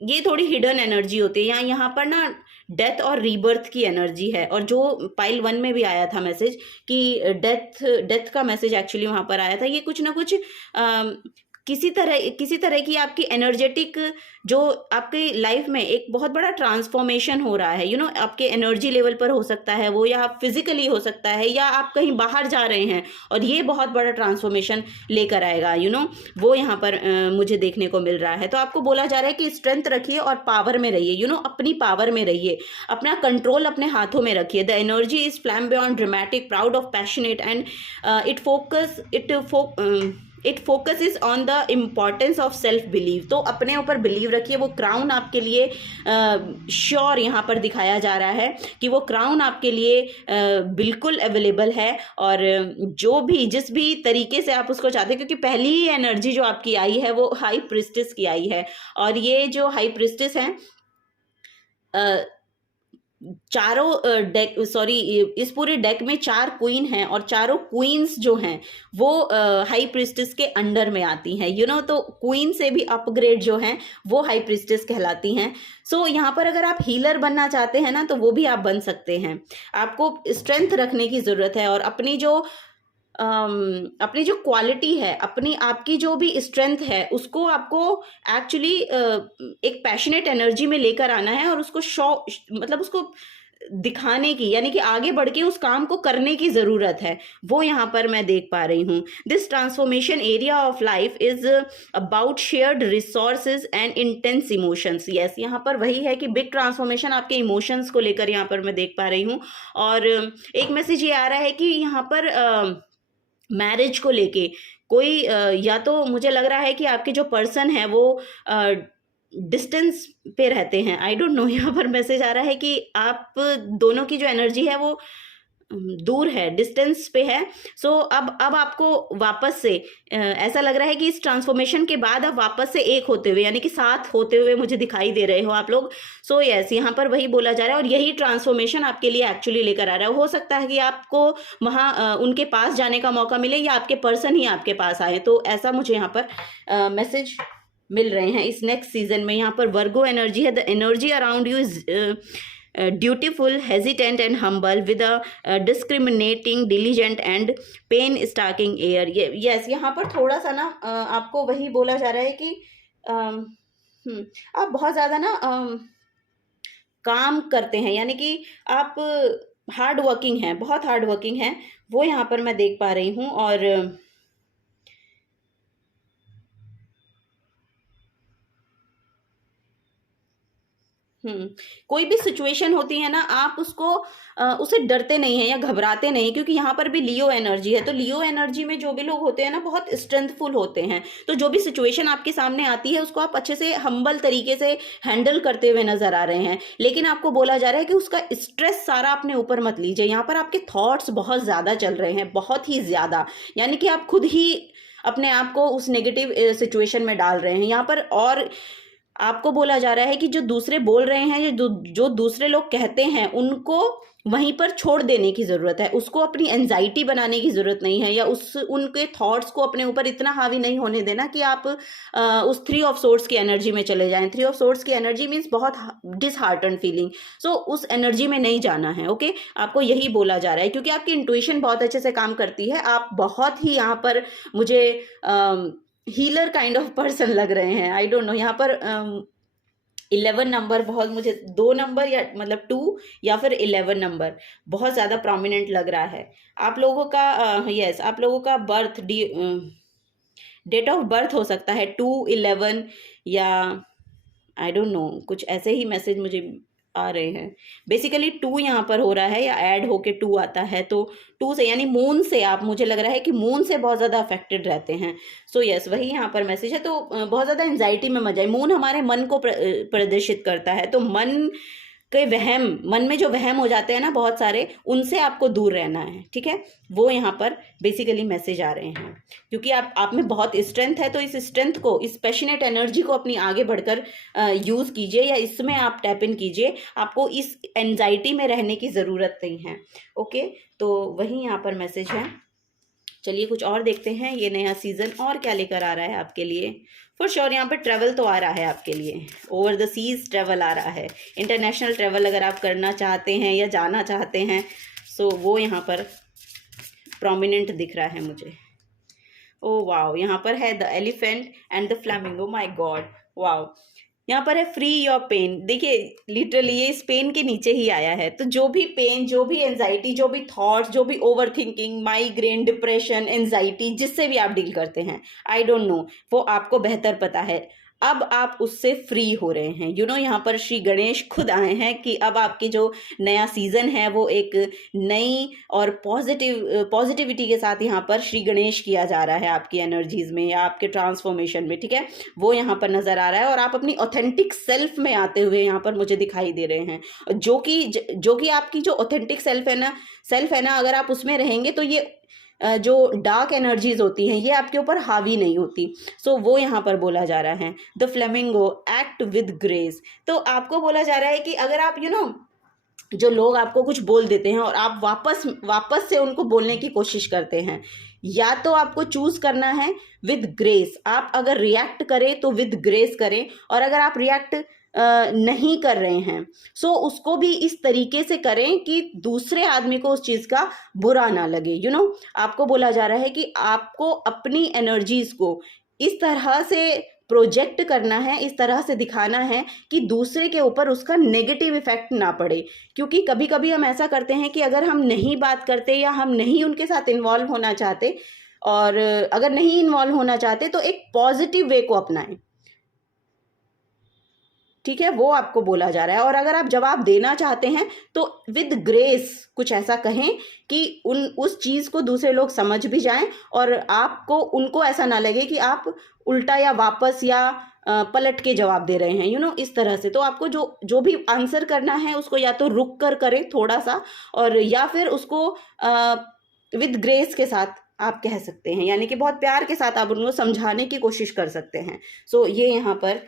ये थोड़ी हिडन एनर्जी होती है। यहाँ पर ना डेथ और रीबर्थ की एनर्जी है, और जो पाइल 1 में भी आया था मैसेज कि डेथ का मैसेज एक्चुअली वहाँ पर आया था। ये कुछ ना कुछ किसी तरह की आपकी एनर्जेटिक जो आपकी लाइफ में एक बहुत बड़ा ट्रांसफॉर्मेशन हो रहा है, आपके एनर्जी लेवल पर हो सकता है वो, या आप फिजिकली हो सकता है, या आप कहीं बाहर जा रहे हैं और ये बहुत बड़ा ट्रांसफॉर्मेशन लेकर आएगा, वो यहाँ पर मुझे देखने को मिल रहा है। तो आपको बोला जा रहा है कि स्ट्रेंथ रखिए और पावर में रहिए, अपनी पावर में रहिए, अपना कंट्रोल अपने हाथों में रखिए। The energy is flamboyant, dramatic, proud of, passionate and it focuses on the importance of self believe. तो अपने ऊपर बिलीव रखिए। वो क्राउन आपके लिए श्योर यहाँ पर दिखाया जा रहा है कि वो क्राउन आपके लिए बिल्कुल अवेलेबल है, और जिस भी तरीके से आप उसको चाहते हैं, क्योंकि पहली ही एनर्जी जो आपकी आई है वो हाई प्रिस्टेस की आई है, और ये जो हाई प्रिस्टेस है इस पूरे डेक में 4 क्वीन हैं, और चारों क्वींस जो हैं वो हाई प्रिस्टेस के अंडर में आती हैं, तो क्वीन से भी अपग्रेड जो हैं वो हाई प्रिस्टेस कहलाती हैं। सो यहाँ पर अगर आप हीलर बनना चाहते हैं ना, तो वो भी आप बन सकते हैं। आपको स्ट्रेंथ रखने की ज़रूरत है, और अपनी जो क्वालिटी है, आपकी जो भी स्ट्रेंथ है, उसको आपको एक्चुअली एक पैशनेट एनर्जी में लेकर आना है, और उसको उसको दिखाने की, यानी कि आगे बढ़ के उस काम को करने की ज़रूरत है, वो यहाँ पर मैं देख पा रही हूँ। This transformation area of life is about shared resources and intense emotions. Yes, यहाँ पर वही है कि बिग ट्रांसफॉर्मेशन आपके इमोशंस को लेकर यहाँ पर मैं देख पा रही हूँ। और एक मैसेज ये आ रहा है कि यहाँ पर मैरिज को लेके कोई या तो मुझे लग रहा है कि आपके जो पर्सन है वो डिस्टेंस पे रहते हैं। आई डोंट नो, यहाँ पर मैसेज आ रहा है कि आप दोनों की जो एनर्जी है वो दूर है, डिस्टेंस पे है। सो अब आपको वापस से ऐसा लग रहा है कि इस ट्रांसफॉर्मेशन के बाद अब वापस से एक होते हुए, यानी कि साथ होते हुए मुझे दिखाई दे रहे हो आप लोग। सो यस, यहाँ पर वही बोला जा रहा है, और यही ट्रांसफॉर्मेशन आपके लिए एक्चुअली लेकर आ रहा है। हो सकता है कि आपको वहाँ उनके पास जाने का मौका मिले, या आपके पर्सन ही आपके पास आए। तो ऐसा मुझे यहाँ पर मैसेज मिल रहे हैं इस नेक्स्ट सीजन में। यहाँ पर वर्गो एनर्जी है। The energy around you is dutiful, hesitant and humble with a discriminating, diligent and pain stalking air। yes, यहाँ पर थोड़ा सा ना आपको वही बोला जा रहा है कि आप बहुत ज़्यादा ना काम करते हैं, यानी कि आप हार्ड वर्किंग हैं, बहुत हार्ड वर्किंग हैं, वो यहाँ पर मैं देख पा रही हूँ। और कोई भी सिचुएशन होती है ना, आप उसे डरते नहीं हैं या घबराते नहीं, क्योंकि यहाँ पर भी लियो एनर्जी है। तो लियो एनर्जी में जो भी लोग होते हैं ना, बहुत स्ट्रेंथफुल होते हैं। तो जो भी सिचुएशन आपके सामने आती है उसको आप अच्छे से हम्बल तरीके से हैंडल करते हुए नजर आ रहे हैं। लेकिन आपको बोला जा रहा है कि उसका स्ट्रेस सारा अपने ऊपर मत लीजिए। यहाँ पर आपके थॉट्स बहुत ज़्यादा चल रहे हैं, बहुत ही ज़्यादा, यानी कि आप खुद ही अपने आप को उस नेगेटिव सिचुएशन में डाल रहे हैं यहाँ पर। और आपको बोला जा रहा है कि जो दूसरे बोल रहे हैं, या जो दूसरे लोग कहते हैं, उनको वहीं पर छोड़ देने की ज़रूरत है। उसको अपनी एंजाइटी बनाने की ज़रूरत नहीं है, या उनके थॉट्स को अपने ऊपर इतना हावी नहीं होने देना कि आप उस 3 ऑफ सोर्ड्स की एनर्जी में चले जाएं। 3 ऑफ सोर्ड्स की एनर्जी मीन्स बहुत डिसहार्टन फीलिंग। सो उस एनर्जी में नहीं जाना है। ओके, आपको यही बोला जा रहा है, क्योंकि आपकी इंट्यूशन बहुत अच्छे से काम करती है। आप बहुत ही यहाँ पर मुझे हीलर काइंड ऑफ पर्सन लग रहे हैं। आई डोंट नो, यहाँ पर 11 नंबर बहुत मुझे, 2 नंबर या मतलब 2 या फिर 11 नंबर बहुत ज़्यादा प्रोमिनेंट लग रहा है। आप लोगों का यस, आप लोगों का डेट ऑफ बर्थ हो सकता है 2, 11 या आई डोंट नो, कुछ ऐसे ही मैसेज मुझे आ रहे हैं। बेसिकली 2 यहाँ पर हो रहा है, या ऐड होके 2 आता है। तो 2 से, यानी मून से, आप, मुझे लग रहा है कि मून से बहुत ज़्यादा अफेक्टेड रहते हैं। सो यस, वही यहाँ पर मैसेज है। तो बहुत ज़्यादा एंजाइटी में मत जाए। मून हमारे मन को प्रदर्शित करता है, तो मन में जो वहम हो जाते हैं ना बहुत सारे, उनसे आपको दूर रहना है, ठीक है। वो यहाँ पर बेसिकली मैसेज आ रहे हैं, क्योंकि आप में बहुत स्ट्रेंथ है। तो इस स्ट्रेंथ को, इस पैशनेट एनर्जी को अपनी आगे बढ़कर यूज़ कीजिए, या इसमें आप टैप इन कीजिए। आपको इस एंजाइटी में रहने की ज़रूरत नहीं है। ओके, तो वही यहाँ पर मैसेज है। चलिए कुछ और देखते हैं, ये नया सीज़न और क्या लेकर आ रहा है आपके लिए। फॉर श्योर यहाँ पर ट्रैवल तो आ रहा है आपके लिए, ओवर द सीज ट्रैवल आ रहा है। इंटरनेशनल ट्रैवल अगर आप करना चाहते हैं या जाना चाहते हैं, सो वो यहाँ पर प्रोमिनेंट दिख रहा है मुझे। ओ वाओ, यहाँ पर है the elephant and the flamingo, my God, wow. यहाँ पर है फ्री योर पेन। देखिए लिटरली ये इस पेन के नीचे ही आया है। तो जो भी पेन, जो भी एंजाइटी, जो भी थॉट्स, जो भी over thinking, migraine, depression, anxiety, जिससे भी आप डील करते हैं, आई डोंट नो, वो आपको बेहतर पता है। अब आप उससे फ्री हो रहे हैं। यहाँ पर श्री गणेश खुद आए हैं कि अब आपके जो नया सीजन है वो एक नई और पॉजिटिविटी के साथ यहाँ पर श्री गणेश किया जा रहा है आपकी एनर्जीज में या आपके ट्रांसफॉर्मेशन में, ठीक है। वो यहाँ पर नजर आ रहा है और आप अपनी ऑथेंटिक सेल्फ में आते हुए यहाँ पर मुझे दिखाई दे रहे हैं। जो कि आपकी जो ऑथेंटिक सेल्फ है ना, अगर आप उसमें रहेंगे तो ये जो डार्क एनर्जीज होती हैं ये आपके ऊपर हावी नहीं होती। सो वो यहाँ पर बोला जा रहा है the flamingo act with grace. तो आपको बोला जा रहा है कि अगर आप जो लोग आपको कुछ बोल देते हैं और आप वापस से उनको बोलने की कोशिश करते हैं, या तो आपको चूज करना है विद ग्रेस। आप अगर रिएक्ट करें तो विद ग्रेस करें, और अगर आप रिएक्ट नहीं कर रहे हैं सो उसको भी इस तरीके से करें कि दूसरे आदमी को उस चीज का बुरा ना लगे। आपको बोला जा रहा है कि आपको अपनी एनर्जीज को इस तरह से प्रोजेक्ट करना है, इस तरह से दिखाना है कि दूसरे के ऊपर उसका नेगेटिव इफेक्ट ना पड़े। क्योंकि कभी कभी हम ऐसा करते हैं कि अगर हम नहीं बात करते या हम नहीं उनके साथ इन्वॉल्व होना चाहते, और अगर नहीं इन्वॉल्व होना चाहते तो एक पॉजिटिव वे को अपनाएं, ठीक है, वो आपको बोला जा रहा है। और अगर आप जवाब देना चाहते हैं तो विद ग्रेस कुछ ऐसा कहें कि उस चीज को दूसरे लोग समझ भी जाएं और आपको उनको ऐसा ना लगे कि आप उल्टा या वापस या पलट के जवाब दे रहे हैं, इस तरह से। तो आपको जो भी आंसर करना है उसको या तो रुक कर करें थोड़ा सा, और या फिर उसको विद ग्रेस के साथ आप कह सकते हैं, यानी कि बहुत प्यार के साथ आप उनको समझाने की कोशिश कर सकते हैं। सो ये यहाँ पर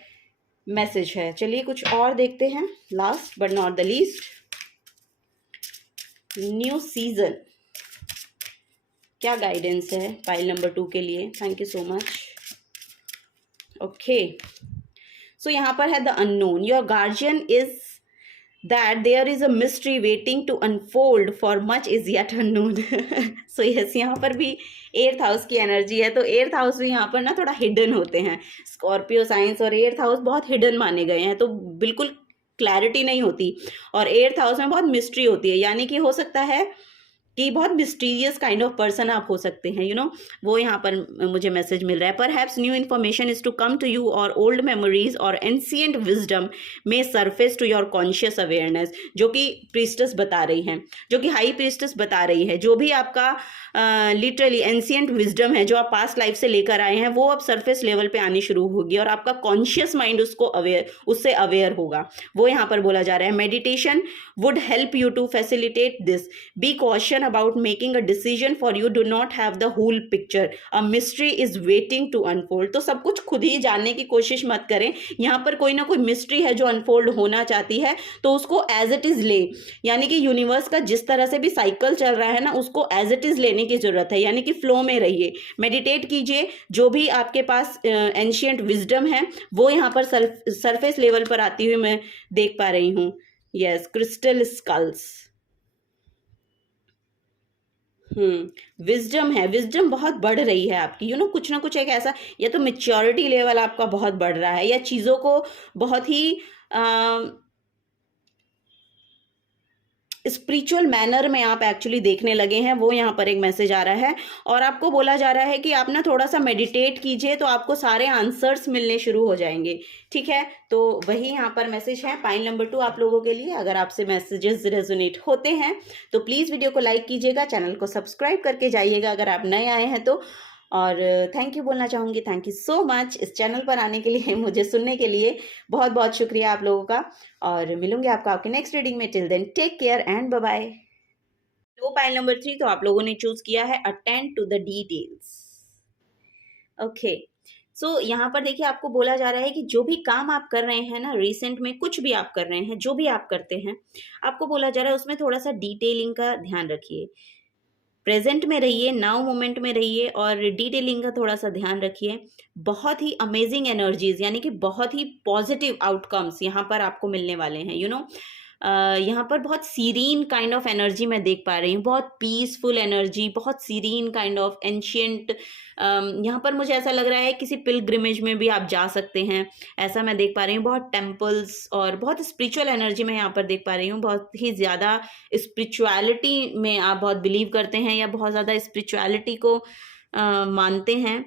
मैसेज है। चलिए कुछ और देखते हैं। Last but not the least, new season क्या गाइडेंस है पाइल नंबर 2 के लिए। Thank you so much. Okay, so यहाँ पर है the unknown. Your guardian is that there is a mystery waiting to unfold for much is yet unknown. So yes, यहाँ पर भी 8th हाउस की एनर्जी है। तो 8th हाउस भी यहाँ पर ना थोड़ा हिडन होते हैं। स्कॉर्पियो साइंस और 8th हाउस बहुत हिडन माने गए हैं, तो बिल्कुल क्लैरिटी नहीं होती, और 8th हाउस में बहुत मिस्ट्री होती है। यानी कि हो सकता है कि बहुत मिस्टीरियस काइंड ऑफ पर्सन आप हो सकते हैं, वो यहाँ पर मुझे मैसेज मिल रहा है। Perhaps new information is to come to you और ओल्ड मेमोरीज और ancient wisdom may surface to your conscious awareness, जो कि प्रीस्टस बता रही हैं, जो कि हाई प्रीस्टस बता रही है। जो भी आपका लिटरली एंशिएंट विजडम है जो आप पास्ट लाइफ से लेकर आए हैं, वो अब सरफेस लेवल पे आनी शुरू होगी और आपका कॉन्शियस माइंड उससे अवेयर होगा। वो यहाँ पर बोला जा रहा है meditation would help you to facilitate this. Be caution about making a decision for you do not have the whole picture, a mystery is waiting to unfold। तो सब कुछ खुद ही जानने की कोशिश मत करें। यहाँ पर कोई ना कोई मिस्ट्री है जो अनफोल्ड होना चाहती है, तो उसको एज इट इज ले, यानी कि यूनिवर्स का जिस तरह से भी साइकिल चल रहा है ना, उसको एज इट इज लेने की जरूरत है, यानी कि फ्लो में रहिए, मेडिटेट कीजिए। जो भी आपके पास एंशिएंट विजडम है वो यहाँ पर सरफेस लेवल पर आती हुई मैं देख पा रही हूँ। यस, क्रिस्टल स्कल्स, विजडम है, विजडम बहुत बढ़ रही है आपकी, कुछ ना कुछ एक ऐसा, या तो मेच्योरिटी लेवल आपका बहुत बढ़ रहा है, या चीज़ों को बहुत ही स्पिरिचुअल मैनर में आप एक्चुअली देखने लगे हैं। वो यहाँ पर एक मैसेज आ रहा है और आपको बोला जा रहा है कि आप ना थोड़ा सा मेडिटेट कीजिए तो आपको सारे आंसर्स मिलने शुरू हो जाएंगे, ठीक है। तो वही यहाँ पर मैसेज है पाइल नंबर 2 आप लोगों के लिए। अगर आपसे मैसेजेस रेजोनेट होते हैं तो प्लीज़ वीडियो को लाइक कीजिएगा, चैनल को सब्सक्राइब करके जाइएगा अगर आप नए आए हैं तो। और थैंक यू बोलना चाहूँगी, थैंक यू सो मच इस चैनल पर आने के लिए, मुझे सुनने के लिए बहुत बहुत शुक्रिया आप लोगों का। और मिलूंगी आपको आपके नेक्स्ट रीडिंग में। Till then take care and bye bye. लो पाइल नंबर 3 तो आप लोगों ने चूज किया है attend to the details. Okay, so यहाँ पर देखिए आपको बोला जा रहा है कि जो भी काम आप कर रहे हैं ना, रिसेंट में कुछ भी आप कर रहे हैं, जो भी आप करते हैं, आपको बोला जा रहा है उसमें थोड़ा सा डिटेलिंग का ध्यान रखिए। प्रेजेंट में रहिए, नाउ मोमेंट में रहिए और डिटेलिंग का थोड़ा सा ध्यान रखिए। बहुत ही अमेजिंग एनर्जीज, यानी कि बहुत ही पॉजिटिव आउटकम्स यहाँ पर आपको मिलने वाले हैं। यहाँ पर बहुत सीरीन काइंड ऑफ एनर्जी मैं देख पा रही हूँ, बहुत पीसफुल एनर्जी, बहुत सीरीन काइंड ऑफ एंशियंट। यहाँ पर मुझे ऐसा लग रहा है किसी पिलग्रिमेज में भी आप जा सकते हैं, ऐसा मैं देख पा रही हूँ। बहुत टेम्पल्स और बहुत स्पिरिचुअल एनर्जी मैं यहाँ पर देख पा रही हूँ। बहुत ही ज़्यादा स्पिरिचुअलिटी में आप बहुत बिलीव करते हैं या बहुत ज़्यादा स्पिरिचुअलिटी को मानते हैं।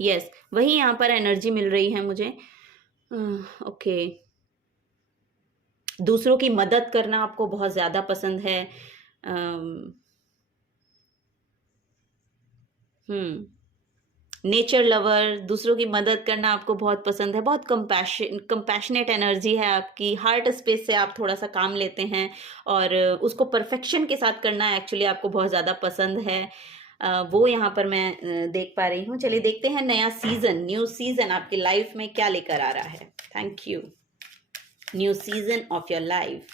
यस, वही यहाँ पर एनर्जी मिल रही है मुझे। ओके, दूसरों की मदद करना आपको बहुत ज़्यादा पसंद है। नेचर लवर, दूसरों की मदद करना आपको बहुत पसंद है। बहुत कंपैशनेट एनर्जी है आपकी। हार्ट स्पेस से आप थोड़ा सा काम लेते हैं और उसको परफेक्शन के साथ करना एक्चुअली आपको बहुत ज़्यादा पसंद है। वो यहाँ पर मैं देख पा रही हूँ। चलिए देखते हैं नया सीजन, न्यू सीजन आपकी लाइफ में क्या लेकर आ रहा है। Thank you. New season of your life.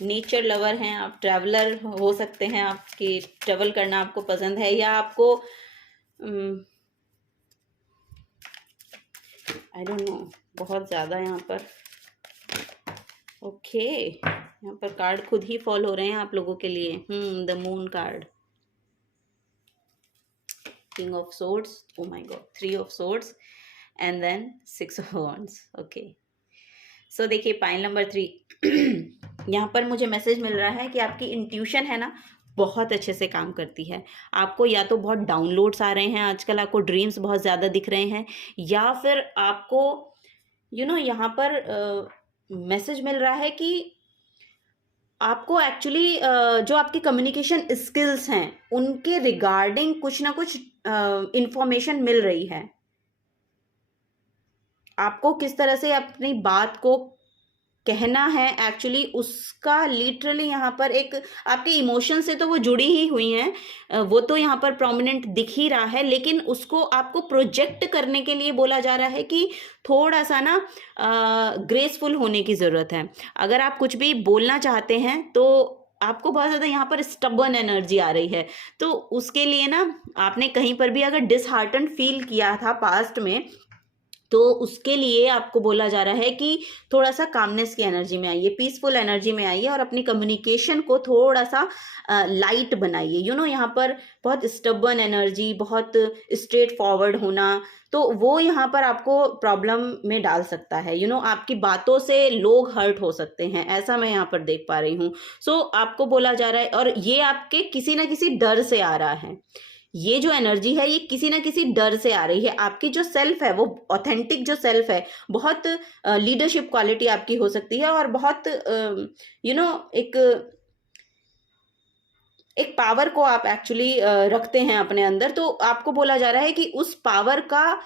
Nature lover हैं आप, ट्रैवलर हो सकते हैं, आपकी ट्रैवल करना आपको पसंद है, या आपको आई डोंट नो, बहुत ज़्यादा यहाँ पर। ओके, यहाँ पर कार्ड खुद ही फॉल हो रहे हैं आप लोगों के लिए। The moon card, king of swords, oh my God, 3 of swords and then 6 of wands. Okay, so देखिए पाइल नंबर 3 यहाँ पर मुझे मैसेज मिल रहा है कि आपकी इंट्यूशन है ना, बहुत अच्छे से काम करती है। आपको या तो बहुत डाउनलोड्स आ रहे हैं आजकल, आपको ड्रीम्स बहुत ज़्यादा दिख रहे हैं, या फिर आपको यहाँ पर मैसेज मिल रहा है कि आपको एक्चुअली जो आपकी कम्युनिकेशन स्किल्स हैं उनके रिगार्डिंग कुछ ना कुछ इंफॉर्मेशन मिल रही है। आपको किस तरह से अपनी बात को कहना है एक्चुअली, उसका लिटरली यहाँ पर एक आपके इमोशन से तो वो जुड़ी ही हुई हैं, वो तो यहाँ पर प्रोमिनेंट दिख ही रहा है, लेकिन उसको आपको प्रोजेक्ट करने के लिए बोला जा रहा है कि थोड़ा सा ना ग्रेसफुल होने की ज़रूरत है। अगर आप कुछ भी बोलना चाहते हैं तो आपको बहुत ज़्यादा यहाँ पर स्टबर्न एनर्जी आ रही है, तो उसके लिए ना आपने कहीं पर भी अगर डिसहार्टन फील किया था पास्ट में, तो उसके लिए आपको बोला जा रहा है कि थोड़ा सा कामनेस की एनर्जी में आइए, पीसफुल एनर्जी में आइए और अपनी कम्युनिकेशन को थोड़ा सा लाइट बनाइए। यहाँ पर बहुत स्टबर्न एनर्जी, बहुत स्ट्रेट फॉरवर्ड होना, तो वो यहाँ पर आपको प्रॉब्लम में डाल सकता है। आपकी बातों से लोग हर्ट हो सकते हैं, ऐसा मैं यहाँ पर देख पा रही हूँ। सो आपको बोला जा रहा है, और ये आपके किसी ना किसी डर से आ रहा है। ये जो एनर्जी है ये किसी ना किसी डर से आ रही है। आपकी जो सेल्फ है, वो ऑथेंटिक जो सेल्फ है, बहुत लीडरशिप क्वालिटी आपकी हो सकती है और बहुत एक पावर को आप एक्चुअली रखते हैं अपने अंदर। तो आपको बोला जा रहा है कि उस पावर का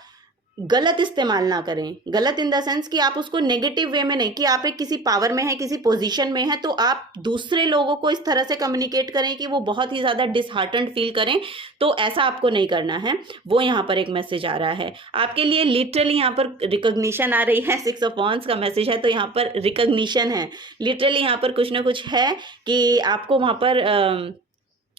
गलत इस्तेमाल ना करें। गलत इन द सेंस कि आप उसको नेगेटिव वे में नहीं, कि आप एक किसी पावर में है, किसी पोजीशन में है, तो आप दूसरे लोगों को इस तरह से कम्युनिकेट करें कि वो बहुत ही ज़्यादा डिसहार्टेंड फील करें, तो ऐसा आपको नहीं करना है। वो यहाँ पर एक मैसेज आ रहा है आपके लिए। लिटरली यहाँ पर रिकॉग्निशन आ रही है, 6 ऑफ वॉन्ड्स का मैसेज है, तो यहाँ पर रिकॉग्निशन है। लिटरली यहाँ पर कुछ ना कुछ है कि आपको वहाँ पर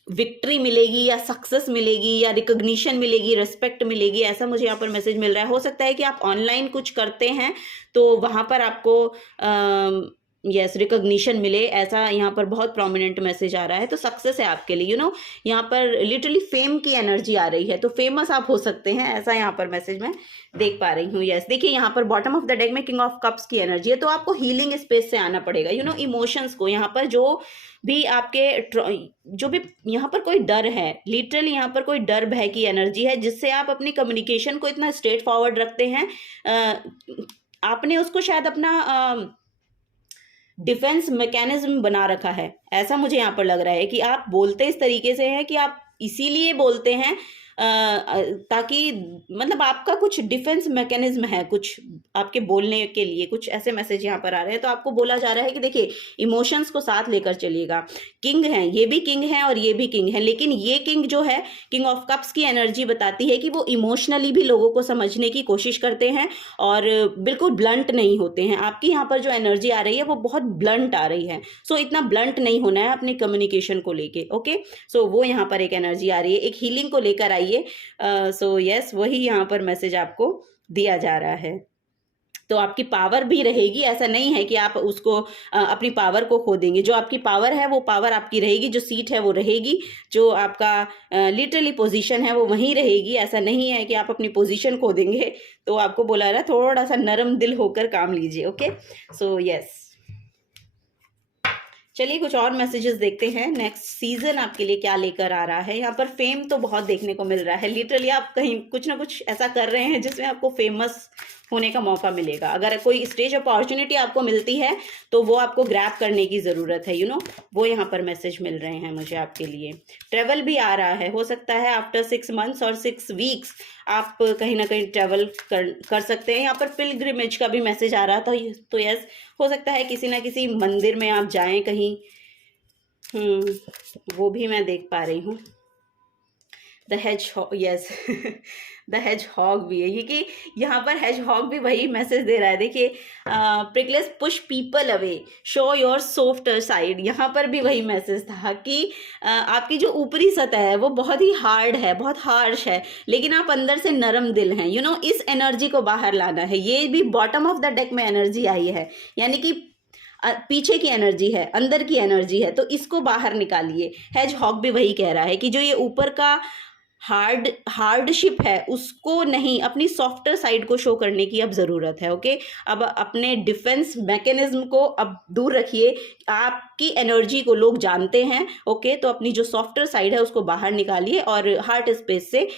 विक्ट्री मिलेगी या सक्सेस मिलेगी या रिकॉग्निशन मिलेगी, रिस्पेक्ट मिलेगी, ऐसा मुझे यहाँ पर मैसेज मिल रहा है। हो सकता है कि आप ऑनलाइन कुछ करते हैं तो वहाँ पर आपको यस रिकॉग्निशन मिले, ऐसा यहाँ पर बहुत प्रोमिनेंट मैसेज आ रहा है। तो सक्सेस है आपके लिए। यहाँ पर लिटरली फेम की एनर्जी आ रही है, तो फेमस आप हो सकते हैं, ऐसा यहाँ पर मैसेज मैं देख पा रही हूँ। यस, देखिए यहाँ पर बॉटम ऑफ द डेक में किंग ऑफ कप्स की एनर्जी है, तो आपको हीलिंग स्पेस से आना पड़ेगा। इमोशंस को, यहाँ पर जो भी यहाँ पर कोई डर है, लिटरली यहाँ पर कोई डर भय की एनर्जी है, जिससे आप अपनी कम्युनिकेशन को इतना स्ट्रेट फॉरवर्ड रखते हैं। आपने उसको शायद अपना डिफेंस मैकेनिज्म बना रखा है, ऐसा मुझे यहाँ पर लग रहा है कि आप बोलते इस तरीके से हैं कि आप इसीलिए बोलते हैं ताकि मतलब आपका कुछ डिफेंस मैकेनिज्म है, कुछ आपके बोलने के लिए कुछ ऐसे मैसेज यहाँ पर आ रहे हैं। तो आपको बोला जा रहा है कि देखिए इमोशंस को साथ लेकर चलिएगा। किंग है, ये भी किंग है और ये भी किंग है, लेकिन ये किंग जो है, किंग ऑफ कप्स की एनर्जी बताती है कि वो इमोशनली भी लोगों को समझने की कोशिश करते हैं और बिल्कुल ब्लंट नहीं होते हैं। आपकी यहाँ पर जो एनर्जी आ रही है वो बहुत ब्लंट आ रही है। सो इतना ब्लंट नहीं होना है अपनी कम्युनिकेशन को लेके। ओके, सो वो यहाँ पर एक एनर्जी आ रही है, एक हीलिंग को लेकर आइए। सो यस, वही यहाँ पर मैसेज आपको दिया जा रहा है। तो आपकी पावर भी रहेगी, ऐसा नहीं है कि आप उसको अपनी पावर को खो देंगे। जो आपकी पावर है वो पावर आपकी रहेगी, जो सीट है वो रहेगी, जो आपका लिटरली पोजीशन है वो वहीं रहेगी। ऐसा नहीं है कि आप अपनी पोजीशन खो देंगे। तो आपको बोला रहा है थोड़ा सा नरम दिल होकर काम लीजिए। ओके, सो यस, चलिए कुछ और मैसेजेस देखते हैं। नेक्स्ट सीजन आपके लिए क्या लेकर आ रहा है। यहाँ पर फेम तो बहुत देखने को मिल रहा है। लिटरली आप कहीं कुछ ना कुछ ऐसा कर रहे हैं जिसमें आपको फेमस होने का मौका मिलेगा। अगर कोई स्टेज अपॉर्चुनिटी आपको मिलती है तो वो आपको ग्रैब करने की ज़रूरत है। वो यहाँ पर मैसेज मिल रहे हैं मुझे आपके लिए। ट्रेवल भी आ रहा है, हो सकता है आफ्टर 6 मंथ्स और 6 वीक्स आप कहीं ना कहीं ट्रेवल कर सकते हैं। यहाँ पर पिलग्रिमेज का भी मैसेज आ रहा था, तो यस, हो सकता है किसी ना किसी मंदिर में आप जाएं कहीं। वो भी मैं देख पा रही हूँ। The hedge, yes, the hedgehog भी है ये, कि यहाँ पर हेज हॉग भी वही मैसेज दे रहा है। देखिए, prickliness push people away, show your softer side. यहाँ पर भी वही मैसेज था कि आपकी जो ऊपरी सतह है वो बहुत ही हार्ड है, बहुत हार्श है, लेकिन आप अंदर से नरम दिल हैं। इस एनर्जी को बाहर लाना है। ये भी बॉटम ऑफ द डेक में एनर्जी आई है, यानी कि पीछे की एनर्जी है, अंदर की एनर्जी है, तो इसको बाहर निकालिए। हेज हॉग भी वही कह रहा है कि जो ये ऊपर का हार्डशिप है उसको नहीं, अपनी सॉफ्टर साइड को शो करने की अब ज़रूरत है। ओके, अब अपने डिफेंस मैकेनिज्म को अब दूर रखिए। आपकी एनर्जी को लोग जानते हैं। ओके, तो अपनी जो सॉफ्टर साइड है उसको बाहर निकालिए और हार्ट स्पेस से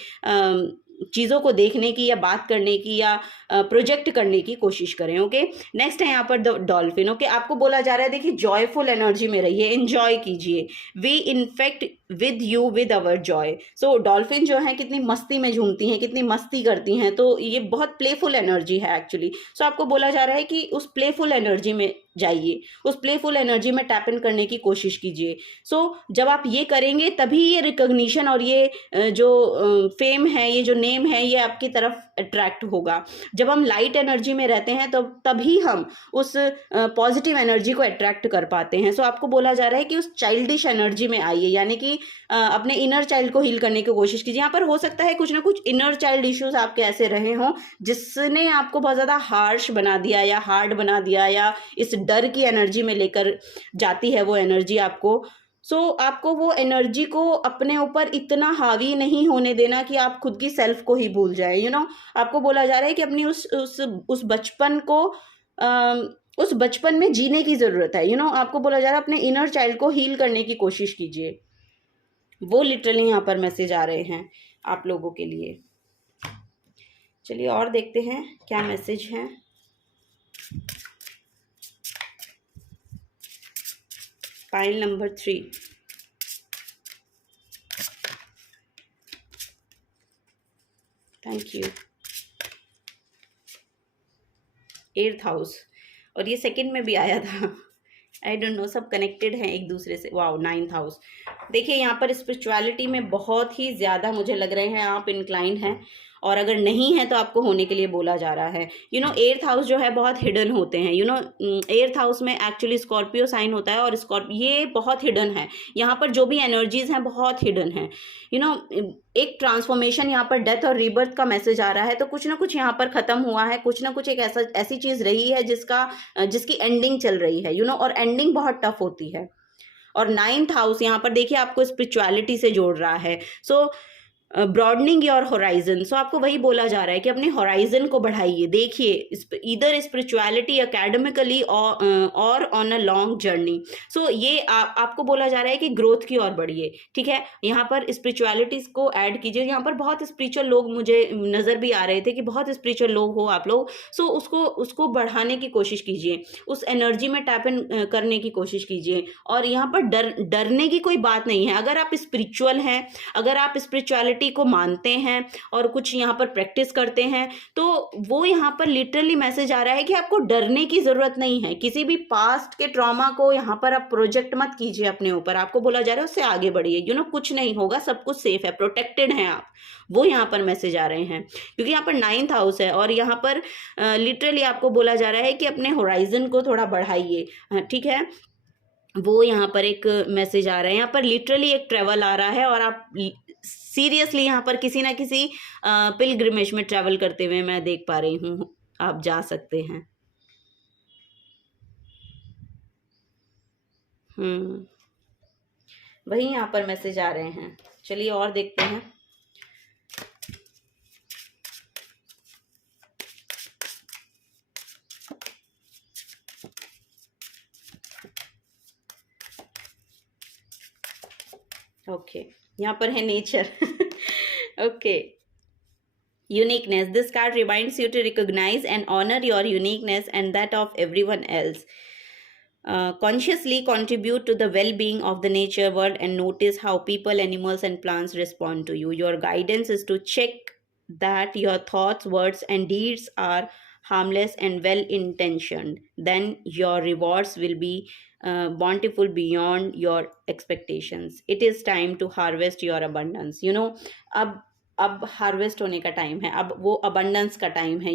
चीज़ों को देखने की या बात करने की या प्रोजेक्ट करने की कोशिश करें। ओके, नेक्स्ट है यहाँ पर द डॉल्फिन। ओके, आपको बोला जा रहा है देखिए जॉयफुल एनर्जी में रहिए, एंजॉय कीजिए। We infect with you with our joy. So dolphin जो है कितनी मस्ती में झूमती हैं, कितनी मस्ती करती हैं, तो ये बहुत प्लेफुल एनर्जी है एक्चुअली। सो आपको बोला जा रहा है कि उस प्लेफुल एनर्जी में जाइए, उस प्लेफुल एनर्जी में टैप इन करने की कोशिश कीजिए। सो जब आप ये करेंगे तभी ये रिकॉग्निशन और ये जो फेम है, ये जो नेम है, ये आपकी तरफ अट्रैक्ट होगा। जब हम लाइट एनर्जी में रहते हैं तो तभी हम उस पॉजिटिव एनर्जी को अट्रैक्ट कर पाते हैं। सो आपको बोला जा रहा है कि उस चाइल्डिश एनर्जी में आइए, यानी कि अपने इनर चाइल्ड को हील करने की कोशिश कीजिए। यहाँ पर हो सकता है कुछ ना कुछ इनर चाइल्ड इश्यूज आपके ऐसे रहे हों जिसने आपको बहुत ज़्यादा हार्श बना दिया या हार्ड बना दिया, या इस डर की एनर्जी में लेकर जाती है वो एनर्जी आपको। आपको वो एनर्जी को अपने ऊपर इतना हावी नहीं होने देना कि आप खुद की सेल्फ को ही भूल जाए। आपको बोला जा रहा है कि अपनी उस बचपन को उस बचपन में जीने की ज़रूरत है। आपको बोला जा रहा है अपने इनर चाइल्ड को हील करने की कोशिश कीजिए। वो लिटरली यहाँ पर मैसेज आ रहे हैं आप लोगों के लिए। चलिए और देखते हैं क्या मैसेज है। Pile number 3, thank you. 8th house, और ये सेकंड में भी आया था। आई डोंट नो, सब कनेक्टेड हैं एक दूसरे से। Wow, 9th house. देखिए यहाँ पर स्पिरिचुअलिटी में बहुत ही ज़्यादा मुझे लग रहे हैं आप इंक्लाइंड हैं, और अगर नहीं है तो आपको होने के लिए बोला जा रहा है। 8th हाउस जो है बहुत हिडन होते हैं। 8th हाउस में एक्चुअली स्कॉर्पियो साइन होता है, और ये बहुत हिडन है। यहाँ पर जो भी एनर्जीज हैं बहुत हिडन है। एक ट्रांसफॉर्मेशन, यहाँ पर डेथ और रीबर्थ का मैसेज आ रहा है। तो कुछ ना कुछ यहाँ पर ख़त्म हुआ है, कुछ ना कुछ एक ऐसी चीज़ रही है जिसकी एंडिंग चल रही है। और एंडिंग बहुत टफ होती है। और 9th हाउस यहाँ पर देखिए आपको स्पिरिचुअलिटी से जोड़ रहा है। सो ब्रॉडनिंग योर होराइजन। सो आपको वही बोला जा रहा है कि अपने होराइजन को बढ़ाइए। देखिए इधर स्पिरिचुअलिटी एकेडमिकली और ऑन अ लॉन्ग जर्नी। सो ये आपको बोला जा रहा है कि ग्रोथ की ओर बढ़िए। ठीक है, यहाँ पर स्पिरिचुअलिटीज को ऐड कीजिए। यहाँ पर बहुत स्पिरिचुअल लोग मुझे नज़र भी आ रहे थे कि बहुत स्पिरिचुअल लोग हो आप लोग। सो उसको बढ़ाने की कोशिश कीजिए, उस एनर्जी में टैप इन करने की कोशिश कीजिए। और यहाँ पर डरने की कोई बात नहीं है। अगर आप स्पिरिचुअल हैं, अगर आप स्पिरिचुअलिटी अथॉरिटी को मानते हैं और कुछ यहाँ पर प्रैक्टिस करते हैं, तो वो यहाँ पर लिटरली मैसेज आ रहा है कि आपको डरने की ज़रूरत नहीं है। किसी भी पास्ट के ट्रॉमा को यहाँ पर आप प्रोजेक्ट मत कीजिए अपने ऊपर। आपको बोला जा रहा है उससे आगे बढ़िए, कुछ नहीं होगा, सब कुछ सेफ है, प्रोटेक्टेड हैं आप। वो यहाँ पर मैसेज आ रहे हैं, क्योंकि यहाँ पर 9th हाउस है और यहाँ पर लिटरली आपको बोला जा रहा है कि अपने होराइजन को थोड़ा बढ़ाइए, ठीक है। वो यहाँ पर एक मैसेज आ रहा है, यहाँ पर लिटरली एक ट्रैवल आ रहा है और आप सीरियसली यहाँ पर किसी ना किसी पिलग्रिमेज में ट्रैवल करते हुए मैं देख पा रही हूँ, आप जा सकते हैं। वही यहाँ पर मैसेज आ रहे हैं। चलिए और देखते हैं। ओके, यहाँ पर है nature. Okay, uniqueness. This card reminds you to recognize and honor your uniqueness and that of everyone else. Consciously contribute to the well-being of the nature world and notice how people, animals and plants respond to you. Your guidance is to check that your thoughts, words and deeds are harmless and well-intentioned. Then your rewards will be bountiful beyond your expectations. It is time to harvest your abundance. अब harvest होने का time है, अब वो abundance का time है।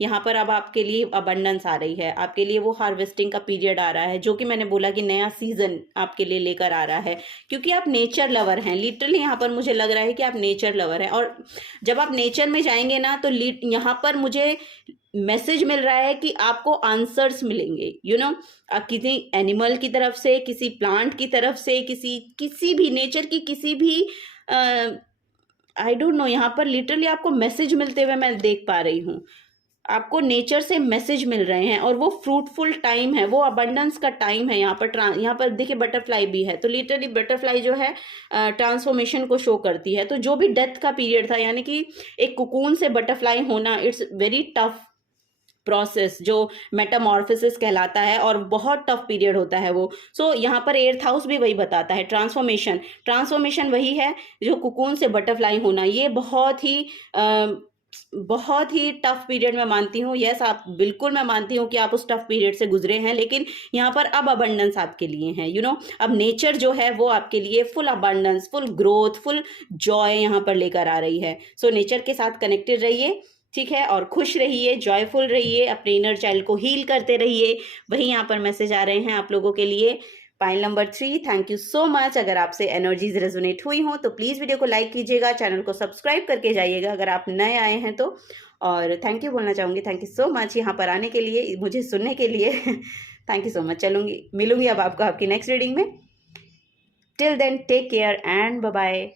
यहाँ पर अब आपके लिए अबंडेंस आ रही है, आपके लिए वो हार्वेस्टिंग का पीरियड आ रहा है, जो कि मैंने बोला कि नया सीजन आपके लिए लेकर आ रहा है, क्योंकि आप नेचर लवर हैं। लिटरली यहाँ पर मुझे लग रहा है कि आप नेचर लवर हैं, और जब आप नेचर में जाएंगे ना, तो यहाँ पर मुझे मैसेज मिल रहा है कि आपको आंसर्स मिलेंगे। किसी एनिमल की तरफ से, किसी प्लांट की तरफ से, किसी भी नेचर की किसी भी आई डोंट नो, यहाँ पर लिटरली आपको मैसेज मिलते हुए मैं देख पा रही हूँ। आपको नेचर से मैसेज मिल रहे हैं और वो फ्रूटफुल टाइम है, वो अबंडेंस का टाइम है। यहाँ पर देखिए बटरफ्लाई भी है, तो लिटरली बटरफ्लाई जो है ट्रांसफॉर्मेशन को शो करती है। तो जो भी डेथ का पीरियड था, यानी कि एक कुकून से बटरफ्लाई होना, इट्स वेरी टफ प्रोसेस, जो मेटामॉर्फोसिस कहलाता है, और बहुत टफ पीरियड होता है वो। सो यहाँ पर 8th हाउस भी वही बताता है, ट्रांसफॉर्मेशन वही है, जो कुकून से बटरफ्लाई होना। ये बहुत ही टफ पीरियड मैं मानती हूँ। यस, आप बिल्कुल, मैं मानती हूँ कि आप उस टफ पीरियड से गुजरे हैं, लेकिन यहाँ पर अब अबंडेंस आपके लिए है। अब नेचर जो है वो आपके लिए full abundance, full growth, full Joy यहाँ पर लेकर आ रही है। सो नेचर के साथ कनेक्टेड रहिए, ठीक है, और खुश रहिए, जॉयफुल रहिए, अपने इनर चाइल्ड को हील करते रहिए। वही यहाँ पर मैसेज आ रहे हैं आप लोगों के लिए। Pile number 3, thank you so much. अगर आपसे एनर्जीज रेजोनेट हुई हो तो प्लीज़ वीडियो को लाइक कीजिएगा, चैनल को सब्सक्राइब करके जाइएगा अगर आप नए आए हैं तो। और थैंक यू बोलना चाहूँगी, थैंक यू सो मच यहाँ पर आने के लिए, मुझे सुनने के लिए। Thank you so much. मिलूंगी अब आपको आपकी नेक्स्ट रीडिंग में। Till then take care and bye bye.